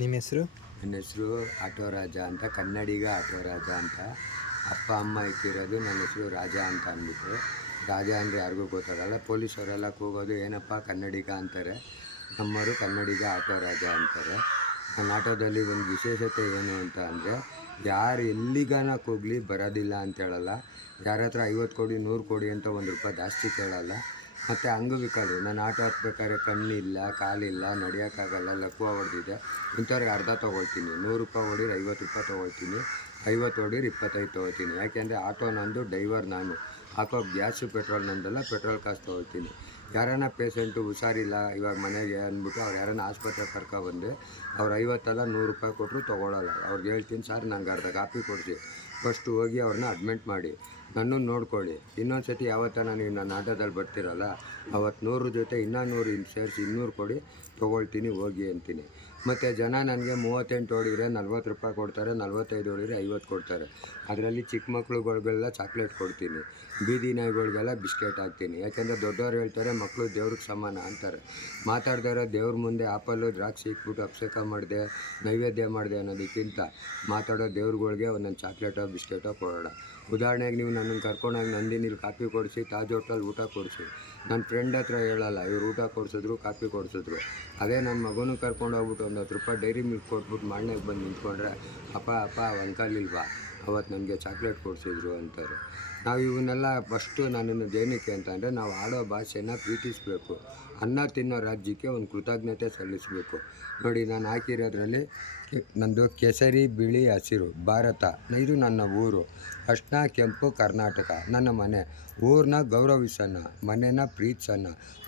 ನಿಮ್ಮ ಹೆಸರು? ನನ್ನ ಹೆಸರು ಆಟೋ ರಾಜ ಅಂತ, ಕನ್ನಡಿಗ ಆಟೋ ರಾಜ ಅಂತ. ಅಪ್ಪ ಅಮ್ಮ ಇಟ್ಟಿರೋದು. ನನ್ನ ಹೆಸರು ರಾಜ ಅಂತ ಅಂದ್ಬಿಟ್ಟು. ರಾಜ ಅಂದರೆ ಯಾರಿಗೂ ಗೊತ್ತಾಗಲ್ಲ. ಪೊಲೀಸವರೆಲ್ಲ ಕೂಗೋದು ಏನಪ್ಪ ಕನ್ನಡಿಗ ಅಂತಾರೆ, ನಮ್ಮವರು ಕನ್ನಡಿಗ ಆಟೋ ರಾಜ ಅಂತಾರೆ. ನನ್ನ ಆಟೋದಲ್ಲಿ ಒಂದು ವಿಶೇಷತೆ ಏನು ಅಂತ ಅಂದರೆ, ಯಾರು ಎಲ್ಲಿಗಾನ ಕೂಗಲಿ ಬರೋದಿಲ್ಲ ಅಂತ ಹೇಳಲ್ಲ. ಯಾರ ಹತ್ರ 50 ಕೋಟಿ 100 ಕೋಟಿ ಅಂತ ₹1 ಜಾಸ್ತಿ ಕೇಳಲ್ಲ. ಮತ್ತು ಅಂಗವಿಕಲರು, ನಾನು ಆಟೋ ಹತ್ಬೇಕಾದ್ರೆ ಕಣ್ಣಿಲ್ಲ, ಕಾಲಿಲ್ಲ, ನಡೆಯೋಕ್ಕಾಗಲ್ಲ, ಲಕ್ವ ಹೊಡೆದಿದೆ, ಇಂಥವ್ರಿಗೆ ಅರ್ಧ ತೊಗೊಳ್ತೀನಿ. ₹100 ಹೊಡೀರಿ ₹50 ತೊಗೊಳ್ತೀನಿ, 50 ಹೊಡೀರಿ 25 ತೊಗೊಳ್ತೀನಿ. ಯಾಕೆಂದರೆ ಆಟೋ ನಂದು, ಡ್ರೈವರ್ ನಾನು. ಹಾಕೋ ಗ್ಯಾಸು ಪೆಟ್ರೋಲ್ ನಂದಲ್ಲ, ಪೆಟ್ರೋಲ್ ಕಾಸು ತೊಗೊಳ್ತೀನಿ. ಯಾರನ್ನ ಪೇಷೆಂಟು ಹುಷಾರಿಲ್ಲ ಇವಾಗ ಮನೆಗೆ ಅಂದ್ಬಿಟ್ಟು ಅವ್ರು ಯಾರನ್ನ ಆಸ್ಪತ್ರೆಗೆ ಕರ್ಕೊಬಂದು ಅವ್ರು 50 ಅಲ್ಲ ₹100 ಕೊಟ್ಟರು ತೊಗೊಳಲ್ಲ. ಅವ್ರಿಗೆ ಹೇಳ್ತೀನಿ, ಸರ್ ನಂಗೆ ಅರ್ಧ ಕಾಪಿ ಕೊಡಿಸಿ, ಫಸ್ಟು ಹೋಗಿ ಅವ್ರನ್ನ ಅಡ್ಮಿಟ್ ಮಾಡಿ ನನ್ನನ್ನು ನೋಡ್ಕೊಳ್ಳಿ. ಇನ್ನೊಂದು ಸತಿ ಯಾವತ್ತಾನ ನೀವು ನನ್ನ ಆಟೋದಲ್ಲಿ ಬರ್ತಿರಲ್ಲ, ಅವತ್ತು 100 ಜೊತೆ ಇನ್ನೂ 100 ಸೇರಿಸಿ 200 ಕೊಡಿ, ತೊಗೊಳ್ತೀನಿ ಹೋಗಿ ಅಂತೀನಿ. ಮತ್ತು ಜನ ನನಗೆ 38 ಹೊಡಿದ್ರೆ ₹40 ಕೊಡ್ತಾರೆ, 45 ಹೊಡಿದ್ರೆ 50 ಕೊಡ್ತಾರೆ. ಅದರಲ್ಲಿ ಚಿಕ್ಕ ಮಕ್ಳುಗಳಿಗೆಲ್ಲ ಚಾಕ್ಲೇಟ್ ಕೊಡ್ತೀನಿ, ಬೀದಿ ನಾಯಿಗಳಿಗೆಲ್ಲ ಬಿಸ್ಕೆಟ್ ಹಾಕ್ತೀನಿ. ಯಾಕೆಂದರೆ ದೊಡ್ಡವ್ರು ಹೇಳ್ತಾರೆ ಮಕ್ಕಳು ದೇವ್ರಿಗೆ ಸಮಾನ ಅಂತಾರೆ. ಮಾತಾಡ್ದಾರೋ ದೇವ್ರ ಮುಂದೆ ಆಪಲ್ಲು ದ್ರಾಕ್ಷಿ ಇಕ್ಬಿಟ್ಟು ಅಭಿಷೇಕ ಮಾಡಿದೆ, ನೈವೇದ್ಯ ಮಾಡಿದೆ ಅನ್ನೋದಕ್ಕಿಂತ ಮಾತಾಡೋ ದೇವ್ರುಗಳಿಗೆ ಒಂದೊಂದು ಚಾಕ್ಲೇಟೋ ಬಿಸ್ಕೆಟೋ ಕೊಡೋಣ. ಉದಾಹರಣೆಗೆ ನೀವು ನನ್ನನ್ನು ಕರ್ಕೊಂಡೋಗಿ ನಂದಿನಿಲ್ಲಿ ಕಾಫಿ ಕೊಡಿಸಿ, ತಾಜ್ ಹೋಟೆಲ್ ಊಟ ಕೊಡಿಸಿ. ನನ್ನ ಫ್ರೆಂಡ್ ಹತ್ರ ಹೇಳಲ್ಲ, ಇವ್ರು ಊಟ ಕೊಡಿಸಿದ್ರು ಕಾಫಿ ಕೊಡಿಸಿದ್ರು. ಅದೇ ನನ್ನ ಮಗನೂ ಕರ್ಕೊಂಡೋಗ್ಬಿಟ್ಟು ಒಂದು ₹10 ಡೈರಿ ಮಿಲ್ಕ್ ಕೊಟ್ಬಿಟ್ಟು ಮಾಡನೆಗೆ ಬಂದು ನಿಂತ್ಕೊಂಡ್ರೆ, ಅಪ್ಪ ಅಂಕಲ್ ಇಲ್ವಾ ಅವತ್ತು ನನಗೆ ಚಾಕ್ಲೇಟ್ ಕೊಡಿಸಿದ್ರು ಅಂತಾರೆ. ನಾವು ಇವನ್ನೆಲ್ಲ ಫಸ್ಟು ನನ್ನನ್ನು ಏನಕ್ಕೆ ಅಂತಂದರೆ, ನಾವು ಆಡೋ ಭಾಷೆನ ಪ್ರೀತಿಸಬೇಕು. ಅನ್ನ ತಿನ್ನೋ ರಾಜ್ಯಕ್ಕೆ ಒಂದು ಕೃತಜ್ಞತೆ ಸಲ್ಲಿಸಬೇಕು. ನೋಡಿ, ನಾನು ಹಾಕಿರೋದ್ರಲ್ಲಿ ನಂದು ಕೇಸರಿ ಬಿಳಿ ಹಸಿರು ಭಾರತ, ಇದು ನನ್ನ ಊರು. ಅರ್ಶಿನ ಕೆಂಪು ಕರ್ನಾಟಕ ನನ್ನ ಮನೆ. ಊರನ್ನ ಗೌರವಿಸೋಣ, ಮನೆನ ಪ್ರೀತಿಸೋಣ.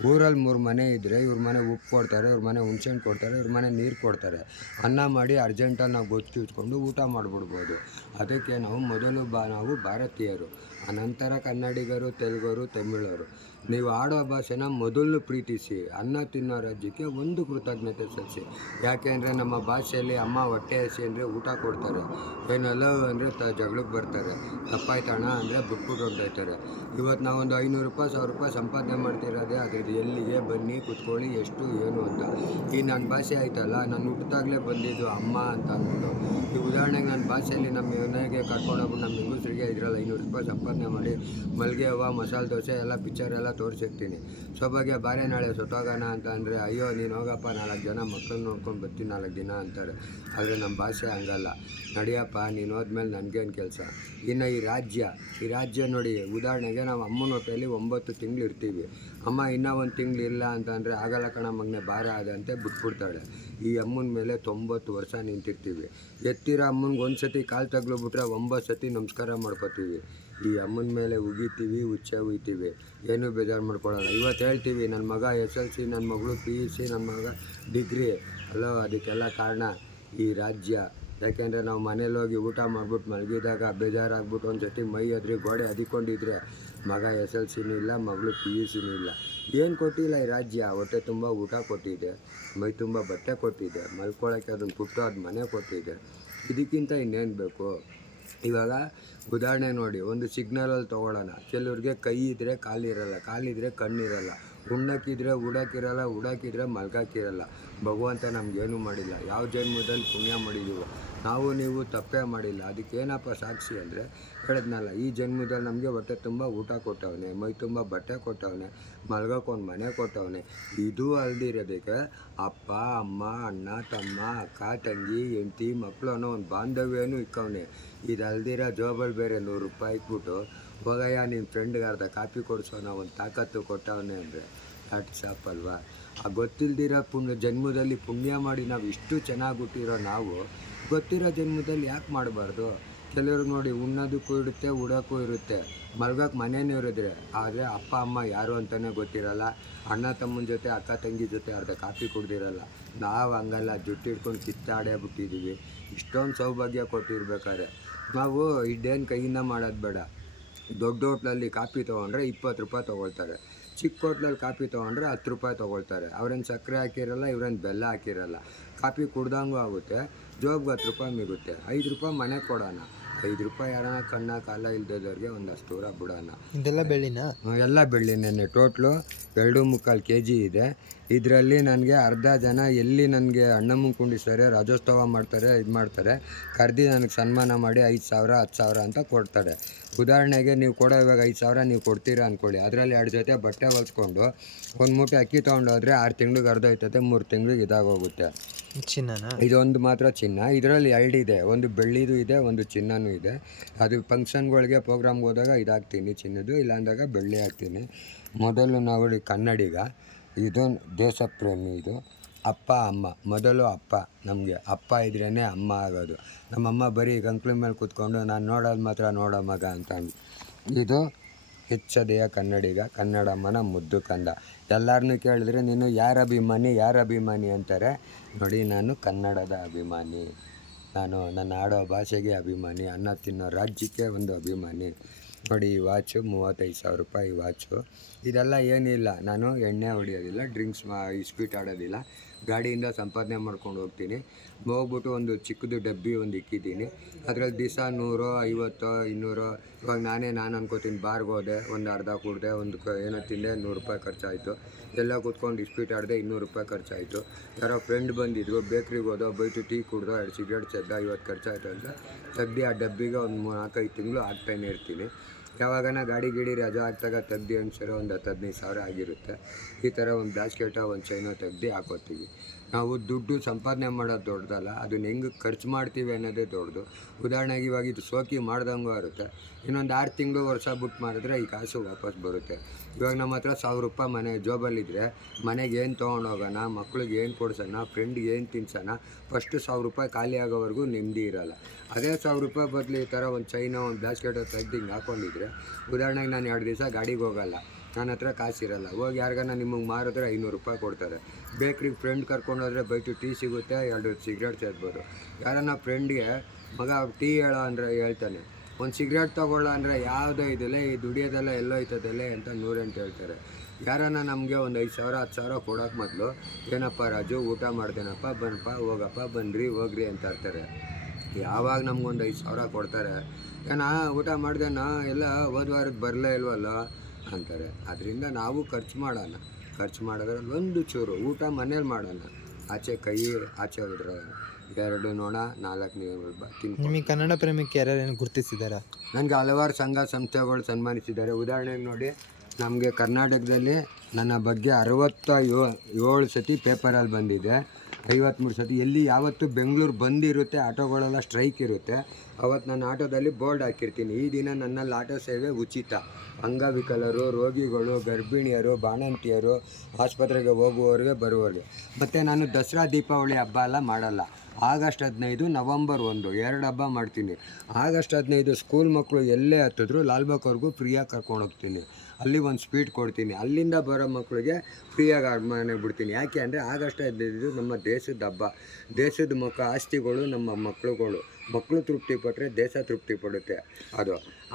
ಊರಲ್ಲಿ 3 ಮನೆ ಇದ್ದರೆ ಇವ್ರ ಮನೆ ಉಪ್ಪು ಕೊಡ್ತಾರೆ, ಇವ್ರ ಮನೆ ಹುಣ್ಸೆಹಣ್ಣು ಕೊಡ್ತಾರೆ, ಇವ್ರ ಮನೆ ನೀರು ಕೊಡ್ತಾರೆ. ಅನ್ನ ಮಾಡಿ ಅರ್ಜೆಂಟಲ್ಲಿ ನಾವು ಗೊತ್ತಿಟ್ಕೊಂಡು ಊಟ ಮಾಡಿಬಿಡ್ಬೋದು. ಅದಕ್ಕೆ ನಾವು ಮೊದಲು ನಾವು ಭಾರತೀಯರು, ಅನಂತರ ಕನ್ನಡಿಗರು, ತೆಲುಗರು, ತಮಿಳರು. ನೀವು ಆಡೋ ಭಾಷೆನ ಮೊದಲು ಪ್ರೀತಿಸಿ, ಅನ್ನ ತಿನ್ನೋ ರಾಜ್ಯಕ್ಕೆ ಒಂದು ಕೃತಜ್ಞತೆ ಸಲ್ಲಿಸಿ. ಯಾಕೆಂದರೆ ನಮ್ಮ ಭಾಷೆಯಲ್ಲಿ ಅಮ್ಮ ಹೊಟ್ಟೆ ಹಸಿ ಅಂದರೆ ಊಟ ಕೊಡ್ತಾರೆ, ಏನಲ್ಲ ಅಂದರೆ ಜಗಳಕ್ಕೆ ಬರ್ತಾರೆ, ತಪ್ಪಾಯ್ತಣ್ಣ ಅಂದರೆ ಬಿಟ್ಬಿಟ್ಟು ಹೊಂಟೋಯ್ತಾರೆ. ಇವತ್ತು ನಾವೊಂದು ₹500 ₹1000 ಸಂಪಾದನೆ ಮಾಡ್ತಿರೋದೇ ಅದ್ರದ್ದು ಎಲ್ಲಿಗೆ ಬನ್ನಿ ಕೂತ್ಕೊಳ್ಳಿ ಎಷ್ಟು ಏನು ಅಂತ. ಈ ನನ್ನ ಭಾಷೆ ಆಯ್ತಲ್ಲ, ನಾನು ಹುಟ್ಟಿದಾಗಲೇ ಬಂದಿದ್ದು ಅಮ್ಮ ಅಂತ ಅಂದ್ಬಿಟ್ಟು. ಈ ಉದಾಹರಣೆಗೆ ನನ್ನ ಭಾಷೆಯಲ್ಲಿ ನಮ್ಮ ಮನೆಗೆ ಕರ್ಕೊಂಡೋಗ್ಬಿಟ್ಟು ನಮ್ಮ ಹೆಂಗಸರಿಗೆ ಇದರಲ್ಲಿ ₹500 ಸಂಪಾದನೆ ಮಾಡಿ ಮಲ್ಲಿಗೆ ಹೂವು, ಮಸಾಲೆ ದೋಸೆ ಎಲ್ಲ ಪಿಕ್ಚರ್ ಎಲ್ಲ ತೋರಿಸಿರ್ತೀನಿ. ಸೊಬಗೆ ಬಾರೆ ನಾಳೆ ಸೊಟ್ಟೋಗೋಣ ಅಂತ ಅಂದರೆ, ಅಯ್ಯೋ ನೀನು ಹೋಗಪ್ಪ 4 ಜನ ಮಕ್ಕಳನ್ನ ನೋಡ್ಕೊಂಡು ಬರ್ತೀನಿ 4 ದಿನ ಅಂತಾರೆ. ಆದರೆ ನಮ್ಮ ಭಾಷೆ ಹಂಗಲ್ಲ, ನಡಿಯಪ್ಪ ನೀನು ಹೋದ್ಮೇಲೆ ನನಗೇನು ಕೆಲಸ. ಇನ್ನು ಈ ರಾಜ್ಯ ನೋಡಿ, ಉದಾಹರಣೆಗೆ ನಾವು ಅಮ್ಮನ ಹೊಟ್ಟೆಯಲ್ಲಿ 9 ತಿಂಗಳು ಇರ್ತೀವಿ. ಅಮ್ಮ ಇನ್ನೂ 1 ತಿಂಗಳು ಇಲ್ಲ ಅಂತ ಅಂದರೆ, ಆಗಲ್ಲ ಕಣ ಮಗನೇ ಭಾರ ಆದಂತೆ ಬಿಟ್ಬಿಡ್ತಾಳೆ. ಈ ಅಮ್ಮನ ಮೇಲೆ 90 ವರ್ಷ ನಿಂತಿರ್ತೀವಿ. ಎತ್ತಿರೋ ಅಮ್ಮನಿಗೆ 1 ಸತಿ ಕಾಲು ತಗ್ಲಿಬಿಟ್ರೆ 9 ಸತಿ ನಮಸ್ಕಾರ ಮಾಡ್ಕೋತೀವಿ. ಈ ಅಮ್ಮನ ಮೇಲೆ ಉಗಿತೀವಿ, ಉಚ್ಚೆ ಉಯ್ತೀವಿ, ಏನೂ ಬೇಜಾರು ಮಾಡ್ಕೊಳ್ಳೋಲ್ಲ. ಇವತ್ತು ಹೇಳ್ತೀವಿ ನನ್ನ ಮಗ SLC, ನನ್ನ ಮಗಳು PUC, ನನ್ನ ಮಗ ಡಿಗ್ರಿ ಅಲ್ಲೋ. ಅದಕ್ಕೆಲ್ಲ ಕಾರಣ ಈ ರಾಜ್ಯ. ಯಾಕೆಂದರೆ ನಾವು ಮನೇಲಿ ಹೋಗಿ ಊಟ ಮಾಡ್ಬಿಟ್ಟು ಮಲಗಿದಾಗ ಬೇಜಾರಾಗ್ಬಿಟ್ಟು ಒಂದು ಸತಿ ಮೈ ಅದ್ರಿ ಗೋಡೆ ಅದಿಕೊಂಡಿದ್ರೆ, ಮಗ SLCನೂ ಇಲ್ಲ, ಮಗಳು PUCನೂ ಇಲ್ಲ. ಏನು ಕೊಟ್ಟಿಲ್ಲ ಈ ರಾಜ್ಯ. ಹೊಟ್ಟೆ ತುಂಬ ಊಟ ಕೊಟ್ಟಿದೆ, ಮೈ ತುಂಬ ಬಟ್ಟೆ ಕೊಟ್ಟಿದೆ, ಮಲ್ಕೊಳ್ಳೋಕ್ಕೆ ಅದನ್ನು ಪುಟ್ಟು ಅದು ಮನೆ ಕೊಟ್ಟಿದೆ. ಇದಕ್ಕಿಂತ ಇನ್ನೇನು ಬೇಕು. ಇವಾಗ ಉದಾಹರಣೆ ನೋಡಿ, ಒಂದು ಸಿಗ್ನಲಲ್ಲಿ ತೊಗೊಳ್ಳೋಣ. ಕೆಲವ್ರಿಗೆ ಕೈ ಇದ್ದರೆ ಕಾಲಿರಲ್ಲ, ಕಾಲಿದ್ರೆ ಕಣ್ಣಿರಲ್ಲ, ಉಣ್ಣಕ್ಕಿದ್ರೆ ಉಡಕ್ಕಿರಲ್ಲ, ಉಡಕ್ಕಿದ್ರೆ ಮಲ್ಗೋಕ್ಕಿರಲ್ಲ. ಭಗವಂತ ನಮಗೇನು ಮಾಡಿಲ್ಲ. ಯಾವ ಜನ್ಮದಲ್ಲಿ ಪುಣ್ಯ ಮಾಡಿದ್ದೀವೋ, ನಾವು ನೀವು ತಪ್ಪೇ ಮಾಡಿಲ್ಲ. ಅದಕ್ಕೇನಪ್ಪ ಸಾಕ್ಷಿ ಅಂದರೆ, ಹೇಳಿದ್ನಲ್ಲ, ಈ ಜನ್ಮದಲ್ಲಿ ನಮಗೆ ಹೊಟ್ಟೆ ತುಂಬ ಊಟ ಕೊಟ್ಟವನೆ, ಮೈ ತುಂಬ ಬಟ್ಟೆ ಕೊಟ್ಟವನೆ, ಮಲ್ಗೋಕ್ಕೊಂದು ಮನೆ ಕೊಟ್ಟವನೆ. ಇದು ಅಲ್ದಿರೋದಕ್ಕೆ ಅಪ್ಪ ಅಮ್ಮ ಅಣ್ಣ ತಮ್ಮ ಅಕ್ಕ ತಂಗಿ ಹೆಂಡತಿ ಮಕ್ಕಳು ಅನ್ನೋ ಒಂದು ಬಾಂಧವ್ಯನೂ ಇಕ್ಕವನೆ. ಇದು ಅಲ್ದಿರೋ ಜೋಬಲ್ಲಿ ಬೇರೆ ₹100 ಇಕ್ಬಿಟ್ಟು, ಹೋಗಯ್ಯ ನಿನ್ನ ಫ್ರೆಂಡ್ಗೆ ಅರ್ಧ ಕಾಪಿ ಕೊಡಿಸೋಣ ಒಂದು ತಾಕತ್ತು ಕೊಟ್ಟವನೇ ಅಂದರೆ ದಾಟ್ಸ್ ಆಪ್ ಅಲ್ವಾ. ಆ ಗೊತ್ತಿಲ್ದಿರೋ ಜನ್ಮದಲ್ಲಿ ಪುಣ್ಯ ಮಾಡಿ ನಾವು ಇಷ್ಟು ಚೆನ್ನಾಗಿ ಹುಟ್ಟಿರೋ ನಾವು, ಗೊತ್ತಿರೋ ಜನ್ಮದಲ್ಲಿ ಯಾಕೆ ಮಾಡಬಾರ್ದು. ಕೆಲವ್ರಿಗೆ ನೋಡಿ, ಉಣ್ಣೋದಕ್ಕೂ ಇರುತ್ತೆ, ಉಡೋಕ್ಕೂ ಇರುತ್ತೆ, ಮಲ್ಗೋಕ್ಕೆ ಮನೇನೂ ಇರಿದ್ರೆ, ಆದರೆ ಅಪ್ಪ ಅಮ್ಮ ಯಾರು ಅಂತಲೇ ಗೊತ್ತಿರಲ್ಲ. ಅಣ್ಣ ತಮ್ಮನ ಜೊತೆ ಅಕ್ಕ ತಂಗಿ ಜೊತೆ ಅರ್ಧ ಕಾಫಿ ಕುಡ್ದಿರಲ್ಲ. ನಾವು ಹಂಗಲ್ಲ, ಜುಟ್ಟು ಹಿಡ್ಕೊಂಡು ಕಿತ್ತಾಡೇ ಬಿಟ್ಟಿದ್ದೀವಿ. ಇಷ್ಟೊಂದು ಸೌಭಾಗ್ಯ ಕೊಟ್ಟಿರ್ಬೇಕಾದ್ರೆ ನಾವು ಇದೇನು ಕೈಯಿಂದ ಮಾಡೋದು ಬೇಡ. ದೊಡ್ಡ ಹೋಟ್ಲಲ್ಲಿ ಕಾಫಿ ತೊಗೊಂಡ್ರೆ ₹20 ತೊಗೊಳ್ತಾರೆ, ಚಿಕ್ಕ ಹೋಟ್ಲಲ್ಲಿ ಕಾಫಿ ತೊಗೊಂಡ್ರೆ ₹10 ತೊಗೊಳ್ತಾರೆ. ಅವ್ರೇನು ಸಕ್ಕರೆ ಹಾಕಿರಲ್ಲ, ಇವ್ರೇನು ಬೆಲ್ಲ ಹಾಕಿರಲ್ಲ. ಕಾಫಿ ಕುಡ್ದಂಗೂ ಆಗುತ್ತೆ, ಜೋಬ್ಗೆ ₹10 ಮಿಗುತ್ತೆ. ₹5 ಮನೆಗೆ ಕೊಡೋಣ, 5 ರೂಪಾಯಿ ಯಾರನ್ನ ಕಣ್ಣ ಕಾಲ ಇಲ್ದದವ್ರಿಗೆ ಒಂದು 10 ದೂರ ಬಿಡೋಣ. ಇದೆಲ್ಲ ಬೆಳಿನಾ? ಎಲ್ಲ ಬೆಳ್ಳಿನೇ ಟೋಟ್ಲು 2.25 kg ಇದೆ. ಇದರಲ್ಲಿ ನನಗೆ ಅರ್ಧ ಜನ ಎಲ್ಲಿ ನನಗೆ ಅಣ್ಣಮ್ಮನ ಕುಂಡಿಸ್ತಾರೆ, ರಾಜ್ಯೋತ್ಸವ ಮಾಡ್ತಾರೆ, ಇದು ಮಾಡ್ತಾರೆ, ಕರೆದು ನನಗೆ ಸನ್ಮಾನ ಮಾಡಿ 5,000 10,000 ಅಂತ ಕೊಡ್ತಾರೆ. ಉದಾಹರಣೆಗೆ ನೀವು ಕೊಡೋ ಇವಾಗ 5,000 ನೀವು ಕೊಡ್ತೀರಾ ಅಂದ್ಕೊಳ್ಳಿ, ಅದರಲ್ಲಿ 2 ಜೊತೆ ಬಟ್ಟೆ ಹೊಲ್ಸ್ಕೊಂಡು ಒಂದು ಮೂಟೆ ಅಕ್ಕಿ ತೊಗೊಂಡೋದ್ರೆ 6 ತಿಂಗ್ಳಿಗೆ ಅರ್ಧ ಹೋಯ್ತದೆ, 3 ತಿಂಗ್ಳಿಗೆ ಇದಾಗೋಗುತ್ತೆ. ಚಿನ್ನನಾ? ಇದೊಂದು ಮಾತ್ರ ಚಿನ್ನ. ಇದರಲ್ಲಿ 2 ಇದೆ, ಒಂದು ಬೆಳ್ಳಿದು ಇದೆ, ಒಂದು ಚಿನ್ನನೂ ಇದೆ. ಅದು ಫಂಕ್ಷನ್ಗಳಿಗೆ ಪ್ರೋಗ್ರಾಮ್ಗೆ ಹೋದಾಗ ಇದಾಗ್ತೀನಿ ಚಿನ್ನದು, ಇಲ್ಲಾಂದಾಗ ಬೆಳ್ಳಿ ಹಾಕ್ತೀನಿ. ಮೊದಲು ನಾವು ಕನ್ನಡಿಗ, ಇದು ದೇಶಪ್ರೇಮಿ. ಇದು ಅಪ್ಪ ಅಮ್ಮ. ಮೊದಲು ಅಪ್ಪ, ನಮಗೆ ಅಪ್ಪ ಇದ್ರೇ ಅಮ್ಮ ಆಗೋದು. ನಮ್ಮಮ್ಮ ಬರೀ ಗಂಟ್ಲ ಮೇಲೆ ಕೂತ್ಕೊಂಡು ನಾನು ನೋಡೋದು ಮಾತ್ರ ನೋಡೋ ಮಗ ಅಂತ. ಇದು ಹೆಚ್ಚದೆಯ ಕನ್ನಡಿಗ, ಕನ್ನಡಮ್ಮನ ಮುದ್ದು ಕಂದ. ಎಲ್ಲರನ್ನೂ ಕೇಳಿದ್ರೆ ನೀನು ಯಾರ ಅಭಿಮಾನಿ ಅಂತಾರೆ. ನೋಡಿ, ನಾನು ಕನ್ನಡದ ಅಭಿಮಾನಿ, ನಾನು ನನ್ನ ಆಡೋ ಭಾಷೆಗೆ ಅಭಿಮಾನಿ, ಅನ್ನ ತಿನ್ನೋ ರಾಜ್ಯಕ್ಕೆ ಒಂದು ಅಭಿಮಾನಿ. ನೋಡಿ, ಈ ವಾಚು 35,000 ರೂಪಾಯಿ ವಾಚು. ಇದೆಲ್ಲ ಏನಿಲ್ಲ, ನಾನು ಎಣ್ಣೆ ಹೊಡಿಯೋದಿಲ್ಲ, ಡ್ರಿಂಕ್ಸ್ ಇಸ್ಪೀಟ್ ಆಡೋದಿಲ್ಲ, ಗಾಡಿಯಿಂದ ಸಂಪಾದನೆ ಮಾಡ್ಕೊಂಡು ಹೋಗ್ತೀನಿ. ಹೋಗ್ಬಿಟ್ಟು ಒಂದು ಚಿಕ್ಕದು ಡಬ್ಬಿ ಒಂದು ಇಕ್ಕಿದ್ದೀನಿ, ಅದರಲ್ಲಿ ದಿವಸ 100 50 200. ಇವಾಗ ನಾನು ಅನ್ಕೋತೀನಿ, ಬಾರ್ಗೆ ಹೋದೆ, ಒಂದು ಅರ್ಧ ಕುಡಿದೆ, ಒಂದು ಏನೋ ತಿಂದೆ, 100 ರೂಪಾಯಿ ಖರ್ಚಾಯಿತು. ಎಲ್ಲ ಕೂತ್ಕೊಂಡು ಇಸ್ಪೀಟ್ ಆಡಿದೆ, 200 ರೂಪಾಯಿ ಖರ್ಚಾಯಿತು. ಯಾರೋ ಫ್ರೆಂಡ್ ಬಂದಿದ್ರು, ಬೇಕ್ರಿಗೆ ಹೋದೋ, ಬೈಟು ಟೀ ಕುಡ್ದೋ, 2 ಸಿಗರೇಟ್ ಚೆದ್ದ, 50 ಖರ್ಚಾಯಿತು ಅಂತ ತೆಗ್ದು ಆ ಡಬ್ಬಿಗೆ ಒಂದು 4-5 ತಿಂಗಳು ಹಾಕ್ತಾನೆ ಇರ್ತೀನಿ. ಯಾವಾಗನ ಗಾಡಿ ರಜಾ ಆಗ್ತಾಗ ತೆಗ್ದು ಅನ್ಸರೋ ಒಂದು 10-15 ಸಾವಿರ ಆಗಿರುತ್ತೆ. ಈ ಥರ ಒಂದು ಬ್ಯಾಸ್ಕೆಟೋ ಒಂದು ಚೈನೋ ತೆಗ್ದು ಹಾಕೋತೀವಿ. ನಾವು ದುಡ್ಡು ಸಂಪಾದನೆ ಮಾಡೋದು ದೊಡ್ಡದಲ್ಲ, ಅದನ್ನ ಹೆಂಗೆ ಖರ್ಚು ಮಾಡ್ತೀವಿ ಅನ್ನೋದೇ ದೊಡ್ಡದು. ಉದಾಹರಣೆಗೆ ಇವಾಗ ಇದು ಸೋಕಿ ಮಾಡ್ದಂಗೂ ಇರುತ್ತೆ, ಇನ್ನೊಂದು 6 ತಿಂಗಳು ವರ್ಷ ಬಿಟ್ಟು ಮಾಡಿದ್ರೆ ಈ ಕಾಸು ವಾಪಸ್ ಬರುತ್ತೆ. ಇವಾಗ ನಮ್ಮ ಹತ್ರ 1,000 ರೂಪಾಯಿ ಮನೆ ಜೋಬಲ್ಲಿದ್ದರೆ ಮನೆಗೆ ಏನು ತೊಗೊಂಡೋಗೋಣ, ಮಕ್ಳಿಗೆ ಏನು ಕೊಡ್ಸೋಣ, ಫ್ರೆಂಡ್ಗೆ ಏನು ತಿನ್ಸೋಣ, ಫಸ್ಟು 1,000 ರೂಪಾಯಿ ಖಾಲಿ ಆಗೋವರೆಗೂ ನೆಮ್ಮದಿ ಇರೋಲ್ಲ. ಅದೇ 1,000 ರೂಪಾಯಿ ಬದಲು ಈ ಥರ ಒಂದು ಚೈನೋ ಒಂದು ಬ್ಯಾಸ್ಕೆಟೋ ತೆಗ್ದು ಹಿಂಗೆ ಹಾಕ್ಕೊಂಡಿದ್ರೆ, ಉದಾಹರಣೆಗೆ ನಾನು 2 ದಿವಸ ಗಾಡಿಗೆ ಹೋಗಲ್ಲ, ನನ್ನ ಹತ್ರ ಕಾಸಿರಲ್ಲ, ಹೋಗಿ ಯಾರಿಗಾನ ನಿಮಗೆ ಮಾರಿದ್ರೆ 500 ರೂಪಾಯಿ ಕೊಡ್ತಾರೆ. ಬೇಕ್ರಿಗೆ ಫ್ರೆಂಡ್ ಕರ್ಕೊಂಡೋದ್ರೆ ಬೈಟು ಟೀ ಸಿಗುತ್ತೆ, 2 ಸಿಗ್ರೇಟ್ ಸೇರ್ಬೋದು. ಯಾರನ್ನ ಫ್ರೆಂಡ್ಗೆ ಮಗ ಟೀ ಹೇಳೋ ಅಂದರೆ ಹೇಳ್ತಾನೆ, ಒಂದು ಸಿಗ್ರೇಟ್ ತೊಗೊಳ್ಳ ಅಂದರೆ ಯಾವುದೋ ಇದಿಲ್ಲ, ಈ ದುಡಿಯೋದೆಲ್ಲ ಎಲ್ಲೋಯ್ತದಲ್ಲೇ ಅಂತ 108 ಹೇಳ್ತಾರೆ. ಯಾರನ್ನ ನಮಗೆ ಒಂದು 5,000 10,000 ಕೊಡೋಕೆ ಮೊದಲು, ಏನಪ್ಪ ರಾಜು ಊಟ ಮಾಡ್ತೇನಪ್ಪ, ಬನ್ನಪ್ಪ ಹೋಗಪ್ಪ, ಬನ್ನಿರಿ ಹೋಗ್ರಿ ಅಂತ ಇರ್ತಾರೆ. ಯಾವಾಗ ನಮ್ಗೊಂದು 5,000 ಕೊಡ್ತಾರೆ, ಊಟ ಮಾಡ್ದೇನಾ, ಎಲ್ಲ ಹೋದ ವಾರಕ್ಕೆ ಬರಲೇ ಇಲ್ವಲ್ಲ ಅಂತಾರೆ. ಅದರಿಂದ ನಾವು ಖರ್ಚು ಮಾಡೋದ್ರಲ್ಲಿ ಒಂದು ಚೂರು ಊಟ ಮನೇಲಿ ಮಾಡೋಣ, ಆಚೆ ಹೋದ್ರೆ 2 ನೋಣ 4 ನೀರು ತಿಂದು. ನಿಮಗೆ ಕನ್ನಡ ಪ್ರೇಮಿಕ್ಕೆ ಯಾರ್ಯಾರೇನು ಗುರುತಿಸಿದಾರ? ನನಗೆ ಹಲವಾರು ಸಂಘ ಸಂಸ್ಥೆಗಳು ಸನ್ಮಾನಿಸಿದ್ದಾರೆ. ಉದಾಹರಣೆಗೆ ನೋಡಿ, ನಮಗೆ ಕರ್ನಾಟಕದಲ್ಲಿ ನನ್ನ ಬಗ್ಗೆ 67 ಸತಿ ಪೇಪರಲ್ಲಿ ಬಂದಿದೆ, 53 ಸತಿ. ಎಲ್ಲಿ ಯಾವತ್ತು ಬೆಂಗಳೂರು ಬಂದಿರುತ್ತೆ, ಆಟೋಗಳೆಲ್ಲ ಸ್ಟ್ರೈಕ್ ಇರುತ್ತೆ, ಅವತ್ತು ನನ್ನ ಆಟೋದಲ್ಲಿ ಬೋರ್ಡ್ ಹಾಕಿರ್ತೀನಿ, ಈ ದಿನ ನನ್ನಲ್ಲಿ ಆಟೋ ಸೇವೆ ಉಚಿತ. ಅಂಗವಿಕಲರು, ರೋಗಿಗಳು, ಗರ್ಭಿಣಿಯರು, ಬಾಣಂತಿಯರು, ಆಸ್ಪತ್ರೆಗೆ ಹೋಗುವವರಿಗೆ ಬರುವವರಿಗೆ. ಮತ್ತು ನಾನು ದಸರಾ ದೀಪಾವಳಿ ಹಬ್ಬ ಎಲ್ಲ ಮಾಡಲ್ಲ. ಆಗಸ್ಟ್ 15 ನವಂಬರ್ 1 2 ಹಬ್ಬ ಮಾಡ್ತೀನಿ. ಆಗಸ್ಟ್ 15 ಸ್ಕೂಲ್ ಮಕ್ಕಳು ಎಲ್ಲೇ ಹತ್ತಿದ್ರು ಲಾಲ್ಬಾಗ್ವರೆಗೂ ಫ್ರೀಯಾಗಿ ಕರ್ಕೊಂಡು ಹೋಗ್ತೀನಿ, ಅಲ್ಲಿ ಒಂದು ಸ್ವೀಟ್ ಕೊಡ್ತೀನಿ. ಅಲ್ಲಿಂದ ಬರೋ ಮಕ್ಕಳಿಗೆ ಫ್ರೀಯಾಗಿ ಮನೆಗೆ ಬಿಡ್ತೀನಿ. ಯಾಕೆ ಅಂದರೆ ಆಗಸ್ಟ್ 15 ನಮ್ಮ ದೇಶದ ಹಬ್ಬ, ದೇಶದ ಆಸ್ತಿಗಳು ನಮ್ಮ ಮಕ್ಕಳು ತೃಪ್ತಿ ಪಟ್ಟರೆ ದೇಶ ತೃಪ್ತಿ ಪಡುತ್ತೆ.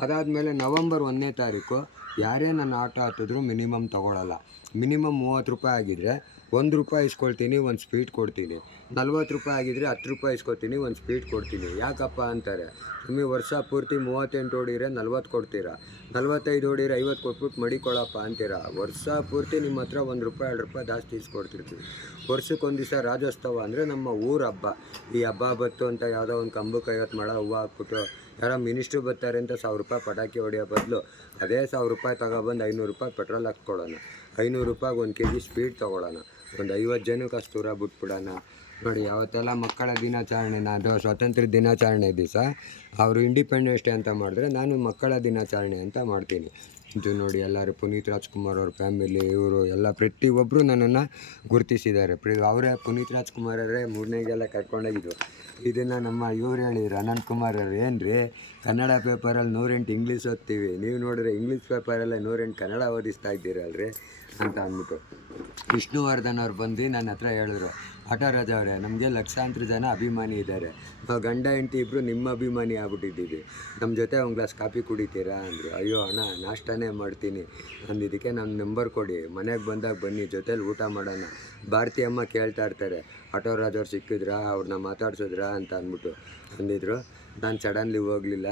ಅದಾದಮೇಲೆ ನವಂಬರ್ 1ನೇ ತಾರೀಕು ಯಾರೇ ನನ್ನ ಆಟೋ ಹತ್ತಿದ್ರು ಮಿನಿಮಮ್ ತೊಗೊಳ್ಳಲ್ಲ. ಮಿನಿಮಮ್ 30 ರೂಪಾಯಿ ಆಗಿದ್ದರೆ 1 ರೂಪಾಯಿ ಇಸ್ಕೊಳ್ತೀನಿ, ಒಂದು ಸ್ವೀಟ್ ಕೊಡ್ತೀನಿ. 40 ರೂಪಾಯಿ ಆಗಿದ್ದರೆ 10 ರೂಪಾಯಿ ಇಸ್ಕೊಳ್ತೀನಿ, ಒಂದು ಸ್ವೀಟ್ ಕೊಡ್ತೀನಿ. ಯಾಕಪ್ಪ ಅಂತಾರೆ, ನಿಮಗೆ ವರ್ಷ ಪೂರ್ತಿ 38 ಹೊಡಿದ್ರೆ 40 ಕೊಡ್ತೀರಾ, 45 ಹೊಡಿದ್ರೆ 50 ಕೊಟ್ಬಿಟ್ಟು ಮಡಿಕೊಳ್ಳಪ್ಪ ಅಂತೀರಾ. ವರ್ಷ ಪೂರ್ತಿ ನಿಮ್ಮ ಹತ್ರ 1 ರೂಪಾಯಿ 2 ರೂಪಾಯಿ ಜಾಸ್ತಿ ಇಸ್ಕೊಡ್ತಿರ್ತೀವಿ. ವರ್ಷಕ್ಕೊಂದು ದಿವಸ ರಾಜ್ಯೋತ್ಸವ ಅಂದರೆ ನಮ್ಮ ಊರ ಹಬ್ಬ. ಈ ಹಬ್ಬ ಬತ್ತು ಅಂತ ಯಾವುದೋ ಒಂದು ಕಂಬಕ್ಕೆ 50 ಮೊಳ ಹೂವು ಹಾಕ್ಬಿಟ್ಟು ಯಾರೋ ಮಿನಿಸ್ಟ್ರು ಬರ್ತಾರೆ ಅಂತ 1,000 ರೂಪಾಯಿ ಪಟಾಕಿ ಹೊಡೆಯೋ ಬದಲು ಅದೇ 1,000 ರೂಪಾಯಿ ತಗೊಬಂದು 500 ರೂಪಾಯಿ ಪೆಟ್ರೋಲ್ ಹಾಕ್ಕೊಡೋಣ, 500 ರೂಪಾಯಿಗೆ 1 kg ಸ್ವೀಟ್ ತೊಗೊಳ್ಳೋಣ, ಒಂದು 50 ಜನಕ್ಕೆ ಅಷ್ಟು ದೂರ ಬಿಟ್ಬಿಡೋಣ. ನೋಡಿ, ಯಾವತ್ತೆಲ್ಲ ಮಕ್ಕಳ ದಿನಾಚರಣೆ, ಅದು ಸ್ವಾತಂತ್ರ್ಯ ದಿನಾಚರಣೆ ದಿವಸ ಅವರು ಇಂಡಿಪೆಂಡೆನ್ಸ್ ಡೇ ಅಂತ ಮಾಡಿದ್ರೆ, ನಾನು ಮಕ್ಕಳ ದಿನಾಚರಣೆ ಅಂತ ಮಾಡ್ತೀನಿ. ಇದು ನೋಡಿ, ಎಲ್ಲರೂ ಪುನೀತ್ ರಾಜ್ಕುಮಾರ್ ಅವ್ರ ಫ್ಯಾಮಿಲಿ, ಇವರು ಎಲ್ಲ ಪ್ರತಿಯೊಬ್ಬರು ನನ್ನನ್ನು ಗುರುತಿಸಿದ್ದಾರೆ. ಅವರೇ ಪುನೀತ್ ರಾಜ್ಕುಮಾರ್ ಅವರೇ 3ನೇಗೆಲ್ಲ ಕರ್ಕೊಂಡೋಗಿದ್ದು. ಇದನ್ನು ನಮ್ಮ ಇವ್ರು ಹೇಳಿದ್ರು, ಅನಂತ್ ಕುಮಾರ್ ಅವರು, ಏನು ರೀ ಕನ್ನಡ ಪೇಪರಲ್ಲಿ 108 ಇಂಗ್ಲೀಷ್ ಓದ್ತೀವಿ, ನೀವು ನೋಡಿದ್ರೆ ಇಂಗ್ಲೀಷ್ ಪೇಪರಲ್ಲೇ 108 ಕನ್ನಡ ಓದಿಸ್ತಾ ಇದ್ದೀರಲ್ರಿ ಅಂತ ಅಂದ್ಬಿಟ್ಟು. ವಿಷ್ಣುವರ್ಧನ್ ಅವ್ರು ಬಂದು ನನ್ನ ಹತ್ರ ಹೇಳಿದ್ರು, ಆಟೋ ರಾಜ ಅವರೇ, ನಮಗೆ ಲಕ್ಷಾಂತರ ಜನ ಅಭಿಮಾನಿ ಇದ್ದಾರೆ, ನಾವು ಗಂಡ ಹೆಂಡತಿ ಇಬ್ಬರು ನಿಮ್ಮ ಅಭಿಮಾನಿ ಆಗ್ಬಿಟ್ಟಿದ್ದೀವಿ, ನಮ್ಮ ಜೊತೆ ಒಂದು ಗ್ಲಾಸ್ ಕಾಫಿ ಕುಡಿತೀರಾ ಅಂದರು. ಅಯ್ಯೋ ಅಣ್ಣ, ನಾಷ್ಟಾನೇ ಮಾಡ್ತೀನಿ ಅಂದಿದ್ದಕ್ಕೆ ನನ್ನ ನಂಬರ್ ಕೊಡಿ, ಮನೆಗೆ ಬಂದಾಗ ಬನ್ನಿ, ಜೊತೇಲಿ ಊಟ ಮಾಡೋಣ. ಭಾರತಿ ಅಮ್ಮ ಕೇಳ್ತಾ ಇರ್ತಾರೆ, ಆಟೋ ರಾಜವ್ರು ಸಿಕ್ಕಿದ್ರಾ, ಅವ್ರನ್ನ ಮಾತಾಡ್ಸಿದ್ರಾ ಅಂತ ಅಂದ್ಬಿಟ್ಟು ಅಂದಿದ್ರು. ನಾನು ಸಡನ್ಲಿ ಹೋಗಲಿಲ್ಲ.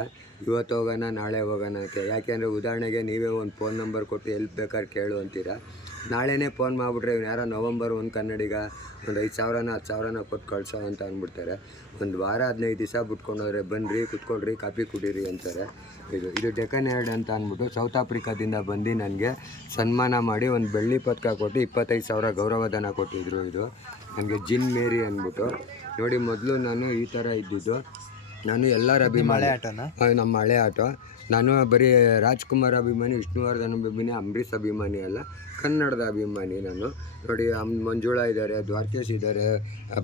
ಇವತ್ತು ಹೋಗೋಣ ನಾಳೆ ಹೋಗೋಣ ಅಂತ. ಯಾಕೆಂದರೆ ಉದಾಹರಣೆಗೆ ನೀವೇ ಒಂದು ಫೋನ್ ನಂಬರ್ ಕೊಟ್ಟು ಎಲ್ಲಿ ಬೇಕಾದ್ರೆ ಕೇಳು ಅಂತೀರಾ. ನಾಳೆನೇ ಫೋನ್ ಮಾಡಿಬಿಟ್ರೆ ಯಾರೋ ನವಂಬರ್ 1 ಕನ್ನಡಿಗ ಒಂದು 5,000 10,000 ಕೊಟ್ಟು ಕಳ್ಸೋ ಅಂತ ಅಂದ್ಬಿಡ್ತಾರೆ. ಒಂದು ವಾರ 15 ದಿವಸ ಬಿಟ್ಕೊಂಡವ್ರೆ, ಬನ್ನಿರಿ ಕುತ್ಕೊಳ್ರಿ ಕಾಫಿ ಕುಡೀರಿ ಅಂತಾರೆ. ಇದು ಡೆಕ್ಕನ್ ಎರಡ್ ಅಂತ ಅಂದ್ಬಿಟ್ಟು ಸೌತ್ ಆಫ್ರಿಕಾದಿಂದ ಬಂದು ನನಗೆ ಸನ್ಮಾನ ಮಾಡಿ ಒಂದು ಬೆಳ್ಳಿ ಪದಕ ಕೊಟ್ಟು 25,000 ಗೌರವಧನ ಕೊಟ್ಟಿದ್ರು. ಇದು ನನಗೆ ಜಿನ್ ಮೇರಿ ಅಂದ್ಬಿಟ್ಟು. ನೋಡಿ, ಮೊದಲು ನಾನು ಈ ಥರ ಇದ್ದಿದ್ದು. ನಾನು ಎಲ್ಲರ ಅಭಿಮಾನಿ, ನಮ್ಮ ಹಳೆ ಆಟೋ. ನಾನು ಬರೀ ರಾಜ್ಕುಮಾರ್ ಅಭಿಮಾನಿ, ವಿಷ್ಣುವರ್ಧನ್ ಅಭಿಮಾನಿ, ಅಂಬರೀಷ್ ಅಭಿಮಾನಿ ಅಲ್ಲ, ಕನ್ನಡದ ಅಭಿಮಾನಿ ನಾನು. ನೋಡಿ, ಮಂಜುಳಾ ಇದ್ದಾರೆ, ದ್ವಾರಕೇಶ್ ಇದ್ದಾರೆ,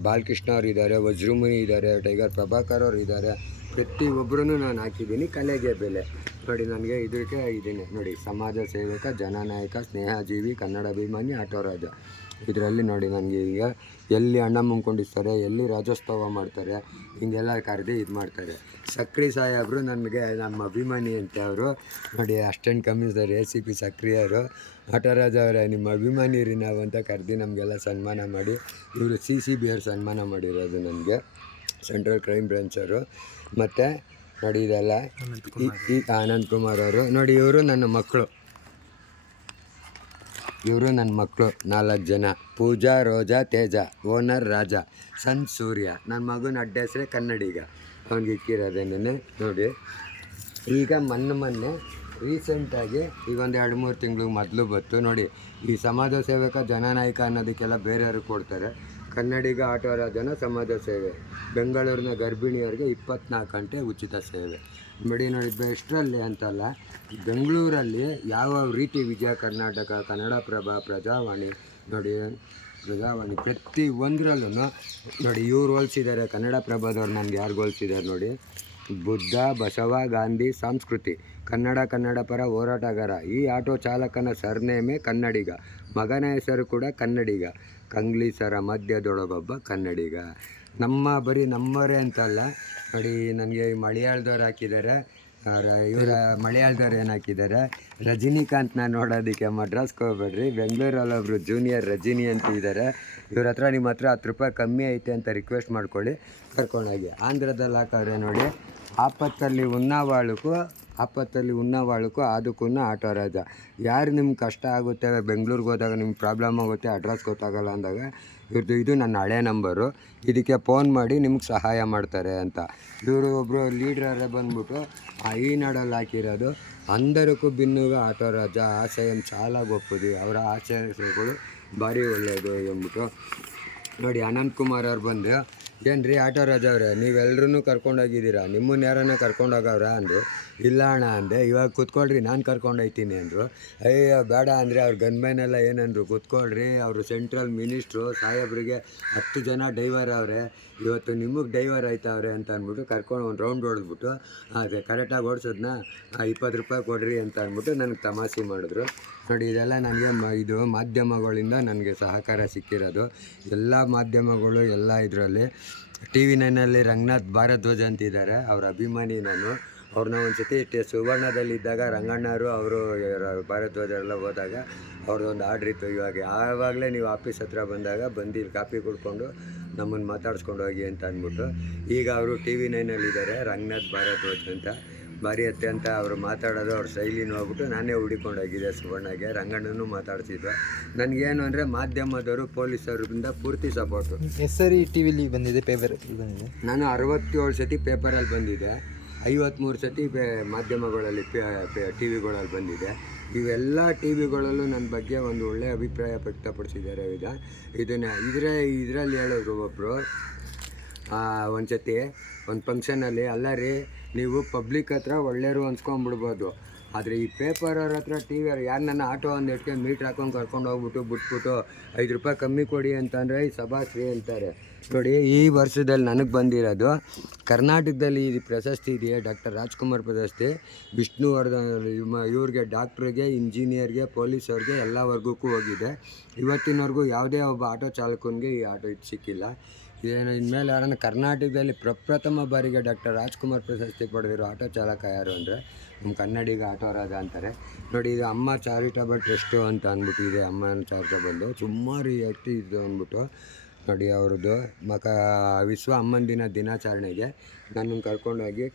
ಬಾಲಕೃಷ್ಣ ಅವ್ರು ಇದ್ದಾರೆ, ವಜ್ರಮುನಿ ಇದ್ದಾರೆ, ಟೈಗರ್ ಪ್ರಭಾಕರ್ ಅವ್ರು ಇದ್ದಾರೆ. ಪ್ರತಿಯೊಬ್ಬರೂ ನಾನು ಹಾಕಿದ್ದೀನಿ. ಕಲೆಗೆ ಬೆಲೆ. ನೋಡಿ, ನನಗೆ ಇದಕ್ಕೆ ಇದ್ದೀನಿ ನೋಡಿ, ಸಮಾಜ ಸೇವಕ, ಜನನಾಯಕ, ಸ್ನೇಹಜೀವಿ, ಕನ್ನಡ ಅಭಿಮಾನಿ, ಆಟೋ ರಾಜ. ಇದರಲ್ಲಿ ನೋಡಿ, ನನಗೆ ಈಗ ಎಲ್ಲಿ ಅಣ್ಣ ಮುಂಕೊಂಡಿಸ್ತಾರೆ, ಎಲ್ಲಿ ರಾಜ್ಯೋತ್ಸವ ಮಾಡ್ತಾರೆ, ಹಿಂಗೆಲ್ಲ ಕರೆದು ಇದು ಮಾಡ್ತಾರೆ. ಸಕ್ರಿ ಸಾಹೇಬರು ನನಗೆ ನಮ್ಮ ಅಭಿಮಾನಿ ಅಂತ ಅವರು. ನೋಡಿ, ಅಸಿಸ್ಟೆಂಟ್ ಕಮಿಷನರ್ ACP ಸಕ್ರಿ ಅವರು, ಆಟೋ ರಾಜ ಅವರೇ ನಿಮ್ಮ ಅಭಿಮಾನಿ ರೀ ನಾವು ಅಂತ ಕರೆದು ನಮಗೆಲ್ಲ ಸನ್ಮಾನ ಮಾಡಿ, ಇವರು CCB ಅವ್ರು ಸನ್ಮಾನ ಮಾಡಿರೋದು ನನಗೆ, ಸೆಂಟ್ರಲ್ ಕ್ರೈಮ್ ಬ್ರಾಂಚರು. ಮತ್ತು ನೋಡಿ, ಇದೆಲ್ಲ ಈ ಅನಂತ್ ಕುಮಾರ್ ಅವರು. ನೋಡಿ, ಇವರು ನನ್ನ ಮಕ್ಕಳು, 4 ಜನ. ಪೂಜಾ, ರೋಜಾ, ತೇಜ, ಓನರ್ ರಾಜ, ಸನ್ ಸೂರ್ಯ. ನನ್ನ ಮಗನ ಅಡ್ಡ ಹೆಸರೇ ಕನ್ನಡಿಗ, ಅವ್ನಿಗೆ ಇಕ್ಕಿರೋದೇನೆ. ನೋಡಿ, ಈಗ ಮೊನ್ನೆ ರೀಸೆಂಟಾಗಿ ಈಗ ಒಂದು 2-3 ತಿಂಗಳು ಮೊದಲು ಬತ್ತು ನೋಡಿ, ಈ ಸಮಾಜ ಸೇವಕ, ಜನನಾಯಕ ಅನ್ನೋದಕ್ಕೆಲ್ಲ ಬೇರೆಯವ್ರಿಗೆ ಕೊಡ್ತಾರೆ. ಕನ್ನಡಿಗ, ಆಟೋ ರಾಜನ ಸಮಾಜ ಸೇವೆ. ಬೆಂಗಳೂರಿನ ಗರ್ಭಿಣಿಯರಿಗೆ 24 ಗಂಟೆ ಉಚಿತ ಸೇವೆ. ನೋಡಿ, ಎಷ್ಟರಲ್ಲಿ ಅಂತಲ್ಲ, ಬೆಂಗಳೂರಲ್ಲಿ ಯಾವ ರೀತಿ ವಿಜಯ ಕರ್ನಾಟಕ, ಕನ್ನಡಪ್ರಭ, ಪ್ರಜಾವಾಣಿ, ನೋಡಿ ಪ್ರಜಾವಾಣಿ ಪ್ರತಿ ಒಂದರಲ್ಲೂ ನೋಡಿ ಇವ್ರು ಹೋಲಿಸಿದ್ದಾರೆ. ಕನ್ನಡಪ್ರಭದವ್ರು ನನಗೆ ಯಾರು ಹೋಲಿಸಿದ್ದಾರೆ ನೋಡಿ, ಬುದ್ಧ, ಬಸವ, ಗಾಂಧಿ, ಸಂಸ್ಕೃತಿ, ಕನ್ನಡ ಪರ ಹೋರಾಟಗಾರ. ಈ ಆಟೋ ಚಾಲಕನ ಸರ್ನೇಮೇ ಕನ್ನಡಿಗ, ಮಗನ ಹೆಸರು ಕೂಡ ಕನ್ನಡಿಗ, ಕಂಗ್ಲೀಸರ ಮಧ್ಯದೊಳಗೊಬ್ಬ ಕನ್ನಡಿಗ. ಬರೀ ನಮ್ಮವರೇ ಅಂತಲ್ಲ ನೋಡಿ, ನನಗೆ ಮಲಯಾಳದವ್ರು ಹಾಕಿದ್ದಾರೆ. ಇವರ ಮಲಯಾಳದವ್ರು ಏನು ಹಾಕಿದ್ದಾರೆ, ರಜನಿಕಾಂತ್ನ ನೋಡೋದಕ್ಕೆ ಮಡ್ರಾಸ್ಗೆ ಹೋಗ್ಬೇಡ್ರಿ, ಬೆಂಗಳೂರಲ್ಲೊಬ್ರು ಜೂನಿಯರ್ ರಜನಿ ಅಂತ ಇದ್ದಾರೆ, ಇವ್ರ ಹತ್ರ ನಿಮ್ಮ ಹತ್ರ 10 ರೂಪಾಯಿ ಕಮ್ಮಿ ಐತೆ ಅಂತ ರಿಕ್ವೆಸ್ಟ್ ಮಾಡ್ಕೊಳ್ಳಿ, ಕರ್ಕೊಂಡೋಗಿ. ಆಂಧ್ರದಲ್ಲಿ ಹಾಕವ್ರೆ ನೋಡಿ, ಆಪತ್ತಲ್ಲಿ ಉನ್ನವಾಳುಕು ಅದಕ್ಕೂ ಆಟೋ ರಾಜ. ಯಾರು ನಿಮ್ಗೆ ಕಷ್ಟ ಆಗುತ್ತೆ, ಬೆಂಗಳೂರಿಗೆ ಹೋದಾಗ ನಿಮ್ಗೆ ಪ್ರಾಬ್ಲಮ್ ಆಗುತ್ತೆ, ಅಡ್ರೆಸ್ ಗೊತ್ತಾಗಲ್ಲ ಅಂದಾಗ ಇದು ನನ್ನ ಹಳೆ ನಂಬರು, ಇದಕ್ಕೆ ಫೋನ್ ಮಾಡಿ ನಿಮ್ಗೆ ಸಹಾಯ ಮಾಡ್ತಾರೆ ಅಂತ. ಇವರು ಒಬ್ಬರು ಲೀಡ್ರರೇ ಬಂದ್ಬಿಟ್ಟು ಈ ನಾಡಲ್ಲಿ ಹಾಕಿರೋದು, అందరికీ భిన్నుగా ಆಟೋ ರಾಜ ಆಶಯಂ చాలా గొప్పది, ಅವರ ಆಶಯಗಳು ಭಾರಿ ಒಳ್ಳೆಯದು ಎಂದ್ಬಿಟ್ಟು. ನೋಡಿ, ಅನಂತ್ ಕುಮಾರ್ ಅವ್ರು ಬಂದು, ಏನು ರೀ ಆಟೋ ರಾಜ ಅವರೇ, ನೀವೆಲ್ಲರೂ ಕರ್ಕೊಂಡೋಗಿದ್ದೀರಾ, ನಿಮ್ಮನ್ನ ಯಾರನ್ನ ಕರ್ಕೊಂಡೋಗವ್ರ ಅಂದರು. ಇಲ್ಲ ಅಣ್ಣ ಅಂದೆ. ಇವಾಗ ಕೂತ್ಕೊಳ್ರಿ, ನಾನು ಕರ್ಕೊಂಡೋಗ್ತೀನಿ ಅಂದರು. ಅಯ್ಯೋ ಬೇಡ ಅಂದರೆ ಅವ್ರು ಗನ್ಮ್ಯಾನೆಲ್ಲ ಏನಂದರು, ಕೂತ್ಕೊಳ್ರಿ, ಅವರು ಸೆಂಟ್ರಲ್ ಮಿನಿಸ್ಟ್ರು, ಸಾಹೇಬ್ರಿಗೆ 10 ಜನ ಡೈವರ್ ಅವರೇ, ಇವತ್ತು ನಿಮಗೆ ಡೈವರ್ ಆಯ್ತವ್ರೆ ಅಂತ ಅಂದ್ಬಿಟ್ಟು ಕರ್ಕೊಂಡು ಒಂದು ರೌಂಡ್ ಹೊಡೆದ್ಬಿಟ್ಟು, ಅದೇ ಕರೆಕ್ಟಾಗಿ ಓಡಿಸೋದನ್ನ 20 ರೂಪಾಯಿ ಕೊಡ್ರಿ ಅಂತ ಅಂದ್ಬಿಟ್ಟು ನನಗೆ ತಮಾಷೆ ಮಾಡಿದ್ರು. ನೋಡಿ, ಇದೆಲ್ಲ ನನಗೆ ಇದು ಮಾಧ್ಯಮಗಳಿಂದ ನನಗೆ ಸಹಕಾರ ಸಿಕ್ಕಿರೋದು. ಎಲ್ಲ ಮಾಧ್ಯಮಗಳು ಎಲ್ಲ ಇದರಲ್ಲಿ TV9 ರಂಗನಾಥ್ ಭಾರದ್ವಾಜ್ ಅಂತಿದ್ದಾರೆ, ಅವ್ರ ಅಭಿಮಾನಿ ನಾನು. ಅವ್ರನ್ನ ಒಂದು ಸತಿ ಸುವರ್ಣದಲ್ಲಿದ್ದಾಗ ರಂಗಣ್ಣವರು ಅವರು ಭಾರದ್ವಾಜ ಎಲ್ಲ ಹೋದಾಗ ಅವ್ರದ್ದೊಂದು ಆರ್ಡ್ರ್ ಇತ್ತು. ಆವಾಗಲೇ ನೀವು ಆಫೀಸ್ ಹತ್ರ ಬಂದಾಗ ಇಲ್ಲಿ ಕಾಫಿ ಕುಡ್ಕೊಂಡು ನಮ್ಮನ್ನು ಮಾತಾಡ್ಸ್ಕೊಂಡು ಹೋಗಿ ಅಂತ ಅಂದ್ಬಿಟ್ಟು, ಈಗ ಅವರು TV9 ರಂಗನಾಥ್ ಭಾರದ್ವಾಜ್ ಅಂತ. ಭಾರಿ ಅತ್ಯಂತ ಅವರು ಮಾತಾಡೋದು, ಅವ್ರ ಶೈಲಿ ನೋಡ್ಬಿಟ್ಟು ನಾನೇ ಹುಡಿಕೊಂಡೋಗಿದೆ ಸುವರ್ಣಗೆ. ರಂಗಣ್ಣನೂ ಮಾತಾಡ್ಸಿದ್ದು. ನನಗೇನು ಅಂದರೆ ಮಾಧ್ಯಮದವರು, ಪೊಲೀಸರಿಂದ ಪೂರ್ತಿ ಸಪೋರ್ಟು. ಹೆಸರಿ TV ಬಂದಿದೆ, ಪೇಪರ್ ಬಂದಿದೆ. ನಾನು 67 ಸತಿ ಪೇಪರಲ್ಲಿ ಬಂದಿದೆ, 53 ಸತಿ ಮಾಧ್ಯಮಗಳಲ್ಲಿ TV-ಗಳಲ್ಲಿ ಬಂದಿದೆ. ಇವೆಲ್ಲ TV-ಗಳಲ್ಲೂ ನನ್ನ ಬಗ್ಗೆ ಒಂದು ಒಳ್ಳೆಯ ಅಭಿಪ್ರಾಯ ವ್ಯಕ್ತಪಡಿಸಿದ್ದಾರೆ. ಇದರಲ್ಲಿ ಹೇಳಿದ್ರು ಒಬ್ಬರು, ಒಂದು ಸತಿ ಒಂದು ಫಂಕ್ಷನಲ್ಲಿ, ಅಲ್ಲ ರೀ ನೀವು ಪಬ್ಲಿಕ್ ಹತ್ರ ಒಳ್ಳೆಯರು ಅನ್ಸ್ಕೊಂಡ್ಬಿಡ್ಬೋದು, ಆದರೆ ಈ ಪೇಪರವ್ರ ಹತ್ರ TV ಅವ್ರು ಯಾರು ನನ್ನ ಆಟೋ ಒಂದು ಎಟ್ಕೆ ಮೀಟ್ರ್ ಹಾಕೊಂಡು ಕರ್ಕೊಂಡು ಹೋಗ್ಬಿಟ್ಟು ಬಿಟ್ಬಿಟ್ಟು 5 ರೂಪಾಯಿ ಕಮ್ಮಿ ಕೊಡಿ ಅಂತಂದರೆ ಈ ಸಭಾಶ್ರೀ ಅಂತಾರೆ. ನೋಡಿ, ಈ ವರ್ಷದಲ್ಲಿ ನನಗೆ ಬಂದಿರೋದು ಕರ್ನಾಟಕದಲ್ಲಿ ಈ ಪ್ರಶಸ್ತಿ ಇದೆಯೇ, ಡಾಕ್ಟರ್ ರಾಜ್ಕುಮಾರ್ ಪ್ರಶಸ್ತಿ. ವಿಷ್ಣುವರ್ಧನ್ ಇವ್ರಿಗೆ, ಡಾಕ್ಟ್ರಿಗೆ, ಇಂಜಿನಿಯರ್ಗೆ, ಪೊಲೀಸವ್ರಿಗೆ ಎಲ್ಲ ವರ್ಗಕ್ಕೂ ಹೋಗಿದೆ. ಇವತ್ತಿನವರೆಗೂ ಯಾವುದೇ ಒಬ್ಬ ಆಟೋ ಚಾಲಕನಿಗೆ ಈ ಆಟೋ ಇದು ಸಿಕ್ಕಿಲ್ಲ. ಇನ್ಮೇಲೆ ಯಾರನ್ನು ಕರ್ನಾಟಕದಲ್ಲಿ ಪ್ರಪ್ರಥಮ ಬಾರಿಗೆ ಡಾಕ್ಟರ್ ರಾಜ್ಕುಮಾರ್ ಪ್ರಶಸ್ತಿ ಪಡೆದಿರೋ ಆಟೋ ಚಾಲಕ ಯಾರು ಅಂದರೆ ನಮ್ಮ ಕನ್ನಡಿಗ ಆಟೋ ರಾಜ ಅಂತಾರೆ. ನೋಡಿ, ಇದು ಅಮ್ಮ ಚಾರಿಟಬಲ್ ಟ್ರಸ್ಟು ಅಂತ ಅಂದ್ಬಿಟ್ಟು ಇದೆ, ಅಮ್ಮನ ಚಾರಿಟಬಲ್ಲು. ಸುಮಾರು ಎಷ್ಟು ಇದು ಅಂದ್ಬಿಟ್ಟು ನೋಡಿ ಅವ್ರದ್ದು ವಿಶ್ವ ಅಮ್ಮನ ದಿನಾಚರಣೆಗೆ ನನ್ನನ್ನು ಕರ್ಕೊಂಡೋಗಿ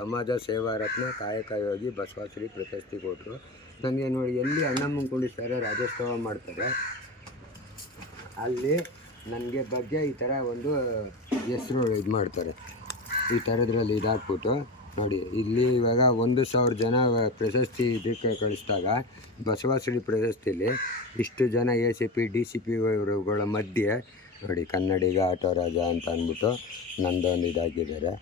ಸಮಾಜ ಸೇವಾ ರತ್ನ ಕಾಯಕ ಯೋಗಿ ಬಸವಾಶ್ರೀ ಪ್ರಶಸ್ತಿ ಕೊಟ್ಟರು ನನಗೆ. ನೋಡಿ ಎಲ್ಲಿ ಅಣ್ಣಮ್ಮನ ಕುಂಡಿಸ್ತಾರೆ, ರಾಜ್ಯೋತ್ಸವ ಮಾಡ್ತಾರೆ, ಅಲ್ಲಿ ನನಗೆ ಬಗ್ಗೆ ಈ ಥರ ಒಂದು ಹೆಸರು ಇದು ಮಾಡ್ತಾರೆ, ಈ ಥರದ್ರಲ್ಲಿ ಇದಾಕ್ಬಿಟ್ಟು ನೋಡಿ ಇಲ್ಲಿ ಇವಾಗ 1,000 ಜನ ಪ್ರಶಸ್ತಿ ಇದಕ್ಕೆ ಕಳಿಸಿದಾಗ ಬಸವಾಶ್ರೀ ಪ್ರಶಸ್ತಿಲಿ ಇಷ್ಟು ಜನ ACP DCP ಇವರುಗಳ ಮಧ್ಯೆ ನೋಡಿ ಕನ್ನಡಿಗ ಆಟೋ ರಾಜ ಅಂತ ಅಂದ್ಬಿಟ್ಟು ನಂದೊಂದು ಇದಾಕಿದ್ದಾರೆ.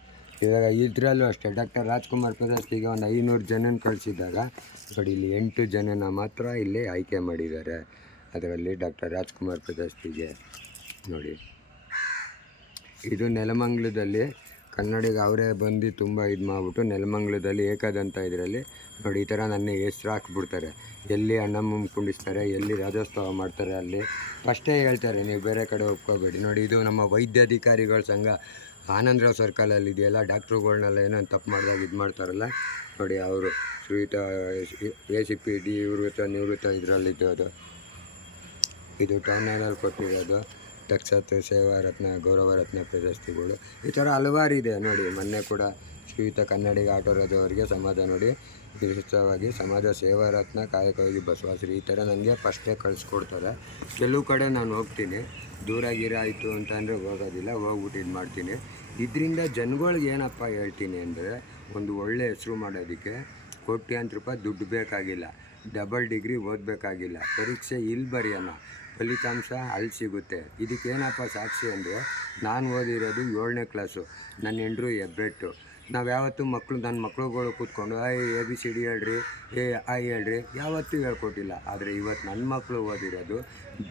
ಇವಾಗ ಇದರಲ್ಲೂ ಅಷ್ಟೇ ಡಾಕ್ಟರ್ ರಾಜ್ಕುಮಾರ್ ಪ್ರಶಸ್ತಿಗೆ ಒಂದು 500 ಜನನ ಕಳಿಸಿದಾಗ ನೋಡಿ ಇಲ್ಲಿ 8 ಜನನ ಮಾತ್ರ ಇಲ್ಲಿ ಆಯ್ಕೆ ಮಾಡಿದ್ದಾರೆ. ಅದರಲ್ಲಿ ಡಾಕ್ಟರ್ ರಾಜ್ಕುಮಾರ್ ಪ್ರಶಸ್ತಿಗೆ ನೋಡಿ ಇದು ನೆಲಮಂಗಲದಲ್ಲಿ ಕನ್ನಡಿಗ ಅವರೇ ಬಂದು ತುಂಬ ಇದು ಮಾಡಿಬಿಟ್ಟು ನೆಲಮಂಗಲದಲ್ಲಿ ಏಕದಂತ ಇದರಲ್ಲಿ ನೋಡಿ ಈ ಥರ ನನ್ನ ಹೆಸ್ರು ಹಾಕ್ಬಿಡ್ತಾರೆ. ಎಲ್ಲಿ ಅಣ್ಣಮ್ಮ ಕುಂಡಿಸ್ತಾರೆ, ಎಲ್ಲಿ ರಾಜ್ಯೋತ್ಸವ ಮಾಡ್ತಾರೆ ಅಲ್ಲಿ ಫಸ್ಟೇ ಹೇಳ್ತಾರೆ, ನೀವು ಬೇರೆ ಕಡೆ ಒಪ್ಕೋಬೇಡಿ. ನೋಡಿ ಇದು ನಮ್ಮ ವೈದ್ಯಾಧಿಕಾರಿಗಳ ಸಂಘ ಆನಂದರಾವ್ ಸರ್ಕಲಲ್ಲಿ ಇದೆಯಲ್ಲ, ಡಾಕ್ಟ್ರುಗಳ್ನೆಲ್ಲ ಏನೋ ತಪ್ಪು ಮಾಡಿದಾಗ ಇದು ಮಾಡ್ತಾರಲ್ಲ ನೋಡಿ, ಅವರು ಶ್ರೀಯುತ ACP ನಿವೃತ್ತ ಇದರಲ್ಲಿದ್ದು ಇದು ಟೌನ್ ಹಾಲಲ್ಲಿ ಕೊಟ್ಟಿರೋದು ಟಕ್ಸತ್ ಸೇವಾ ರತ್ನ ಗೌರವ ರತ್ನ ಪ್ರಶಸ್ತಿಗಳು. ಈ ಥರ ಹಲವಾರು ಇದೆ ನೋಡಿ. ಮೊನ್ನೆ ಕೂಡ ಶ್ರೀಯುತ ಕನ್ನಡಿಗ ಆಟೋ ರಾಜ ಅವರಿಗೆ ಸಮಾಜ ನೋಡಿ ವಿಶಿಷ್ಟವಾಗಿ ಸಮಾಜ ಸೇವಾ ರತ್ನ ಕಾಯಕವಾಗಿ ಬಸವಾಶ್ರೀ ಈ ಥರ ನನಗೆ ಫಸ್ಟೇ ಕಳಿಸ್ಕೊಡ್ತಾರೆ. ಕೆಲವು ಕಡೆ ನಾನು ಹೋಗ್ತೀನಿ, ದೂರ ಗಿರ ಆಯಿತು ಅಂತ ಅಂದರೆ ಹೋಗೋದಿಲ್ಲ, ಹೋಗ್ಬಿಟ್ಟು ಇದು ಮಾಡ್ತೀನಿ. ಇದರಿಂದ ಜನಗಳಿಗೆ ಏನಪ್ಪ ಹೇಳ್ತೀನಿ ಅಂದರೆ, ಒಂದು ಒಳ್ಳೆ ಹೆಸರು ಮಾಡೋದಕ್ಕೆ ಕೋಟ್ಯಾಂತರ ರೂಪಾಯಿ ದುಡ್ಡು ಬೇಕಾಗಿಲ್ಲ, ಡಬಲ್ ಡಿಗ್ರಿ ಓದಬೇಕಾಗಿಲ್ಲ, ಪರೀಕ್ಷೆ ಇಲ್ಲಿ ಬರೆಯೋಣ, ಫಲಿತಾಂಶ ಅಲ್ಲಿ ಸಿಗುತ್ತೆ. ಇದಕ್ಕೇನಪ್ಪ ಸಾಕ್ಷಿ ಅಂದರೆ, ನಾನು ಓದಿರೋದು 7ನೇ ಕ್ಲಾಸು, ನನ್ನ ಹೆಂಡ್ರು ಹೆಬ್ಬೆಟ್ಟು. ನಾವು ಯಾವತ್ತೂ ನನ್ನ ಮಕ್ಳುಗಳು ಕೂತ್ಕೊಂಡು ABCD ಹೇಳ್ರಿ, I ಹೇಳ್ರಿ ಯಾವತ್ತೂ ಹೇಳ್ಕೊಟ್ಟಿಲ್ಲ. ಆದರೆ ಇವತ್ತು ನನ್ನ ಮಕ್ಕಳು ಓದಿರೋದು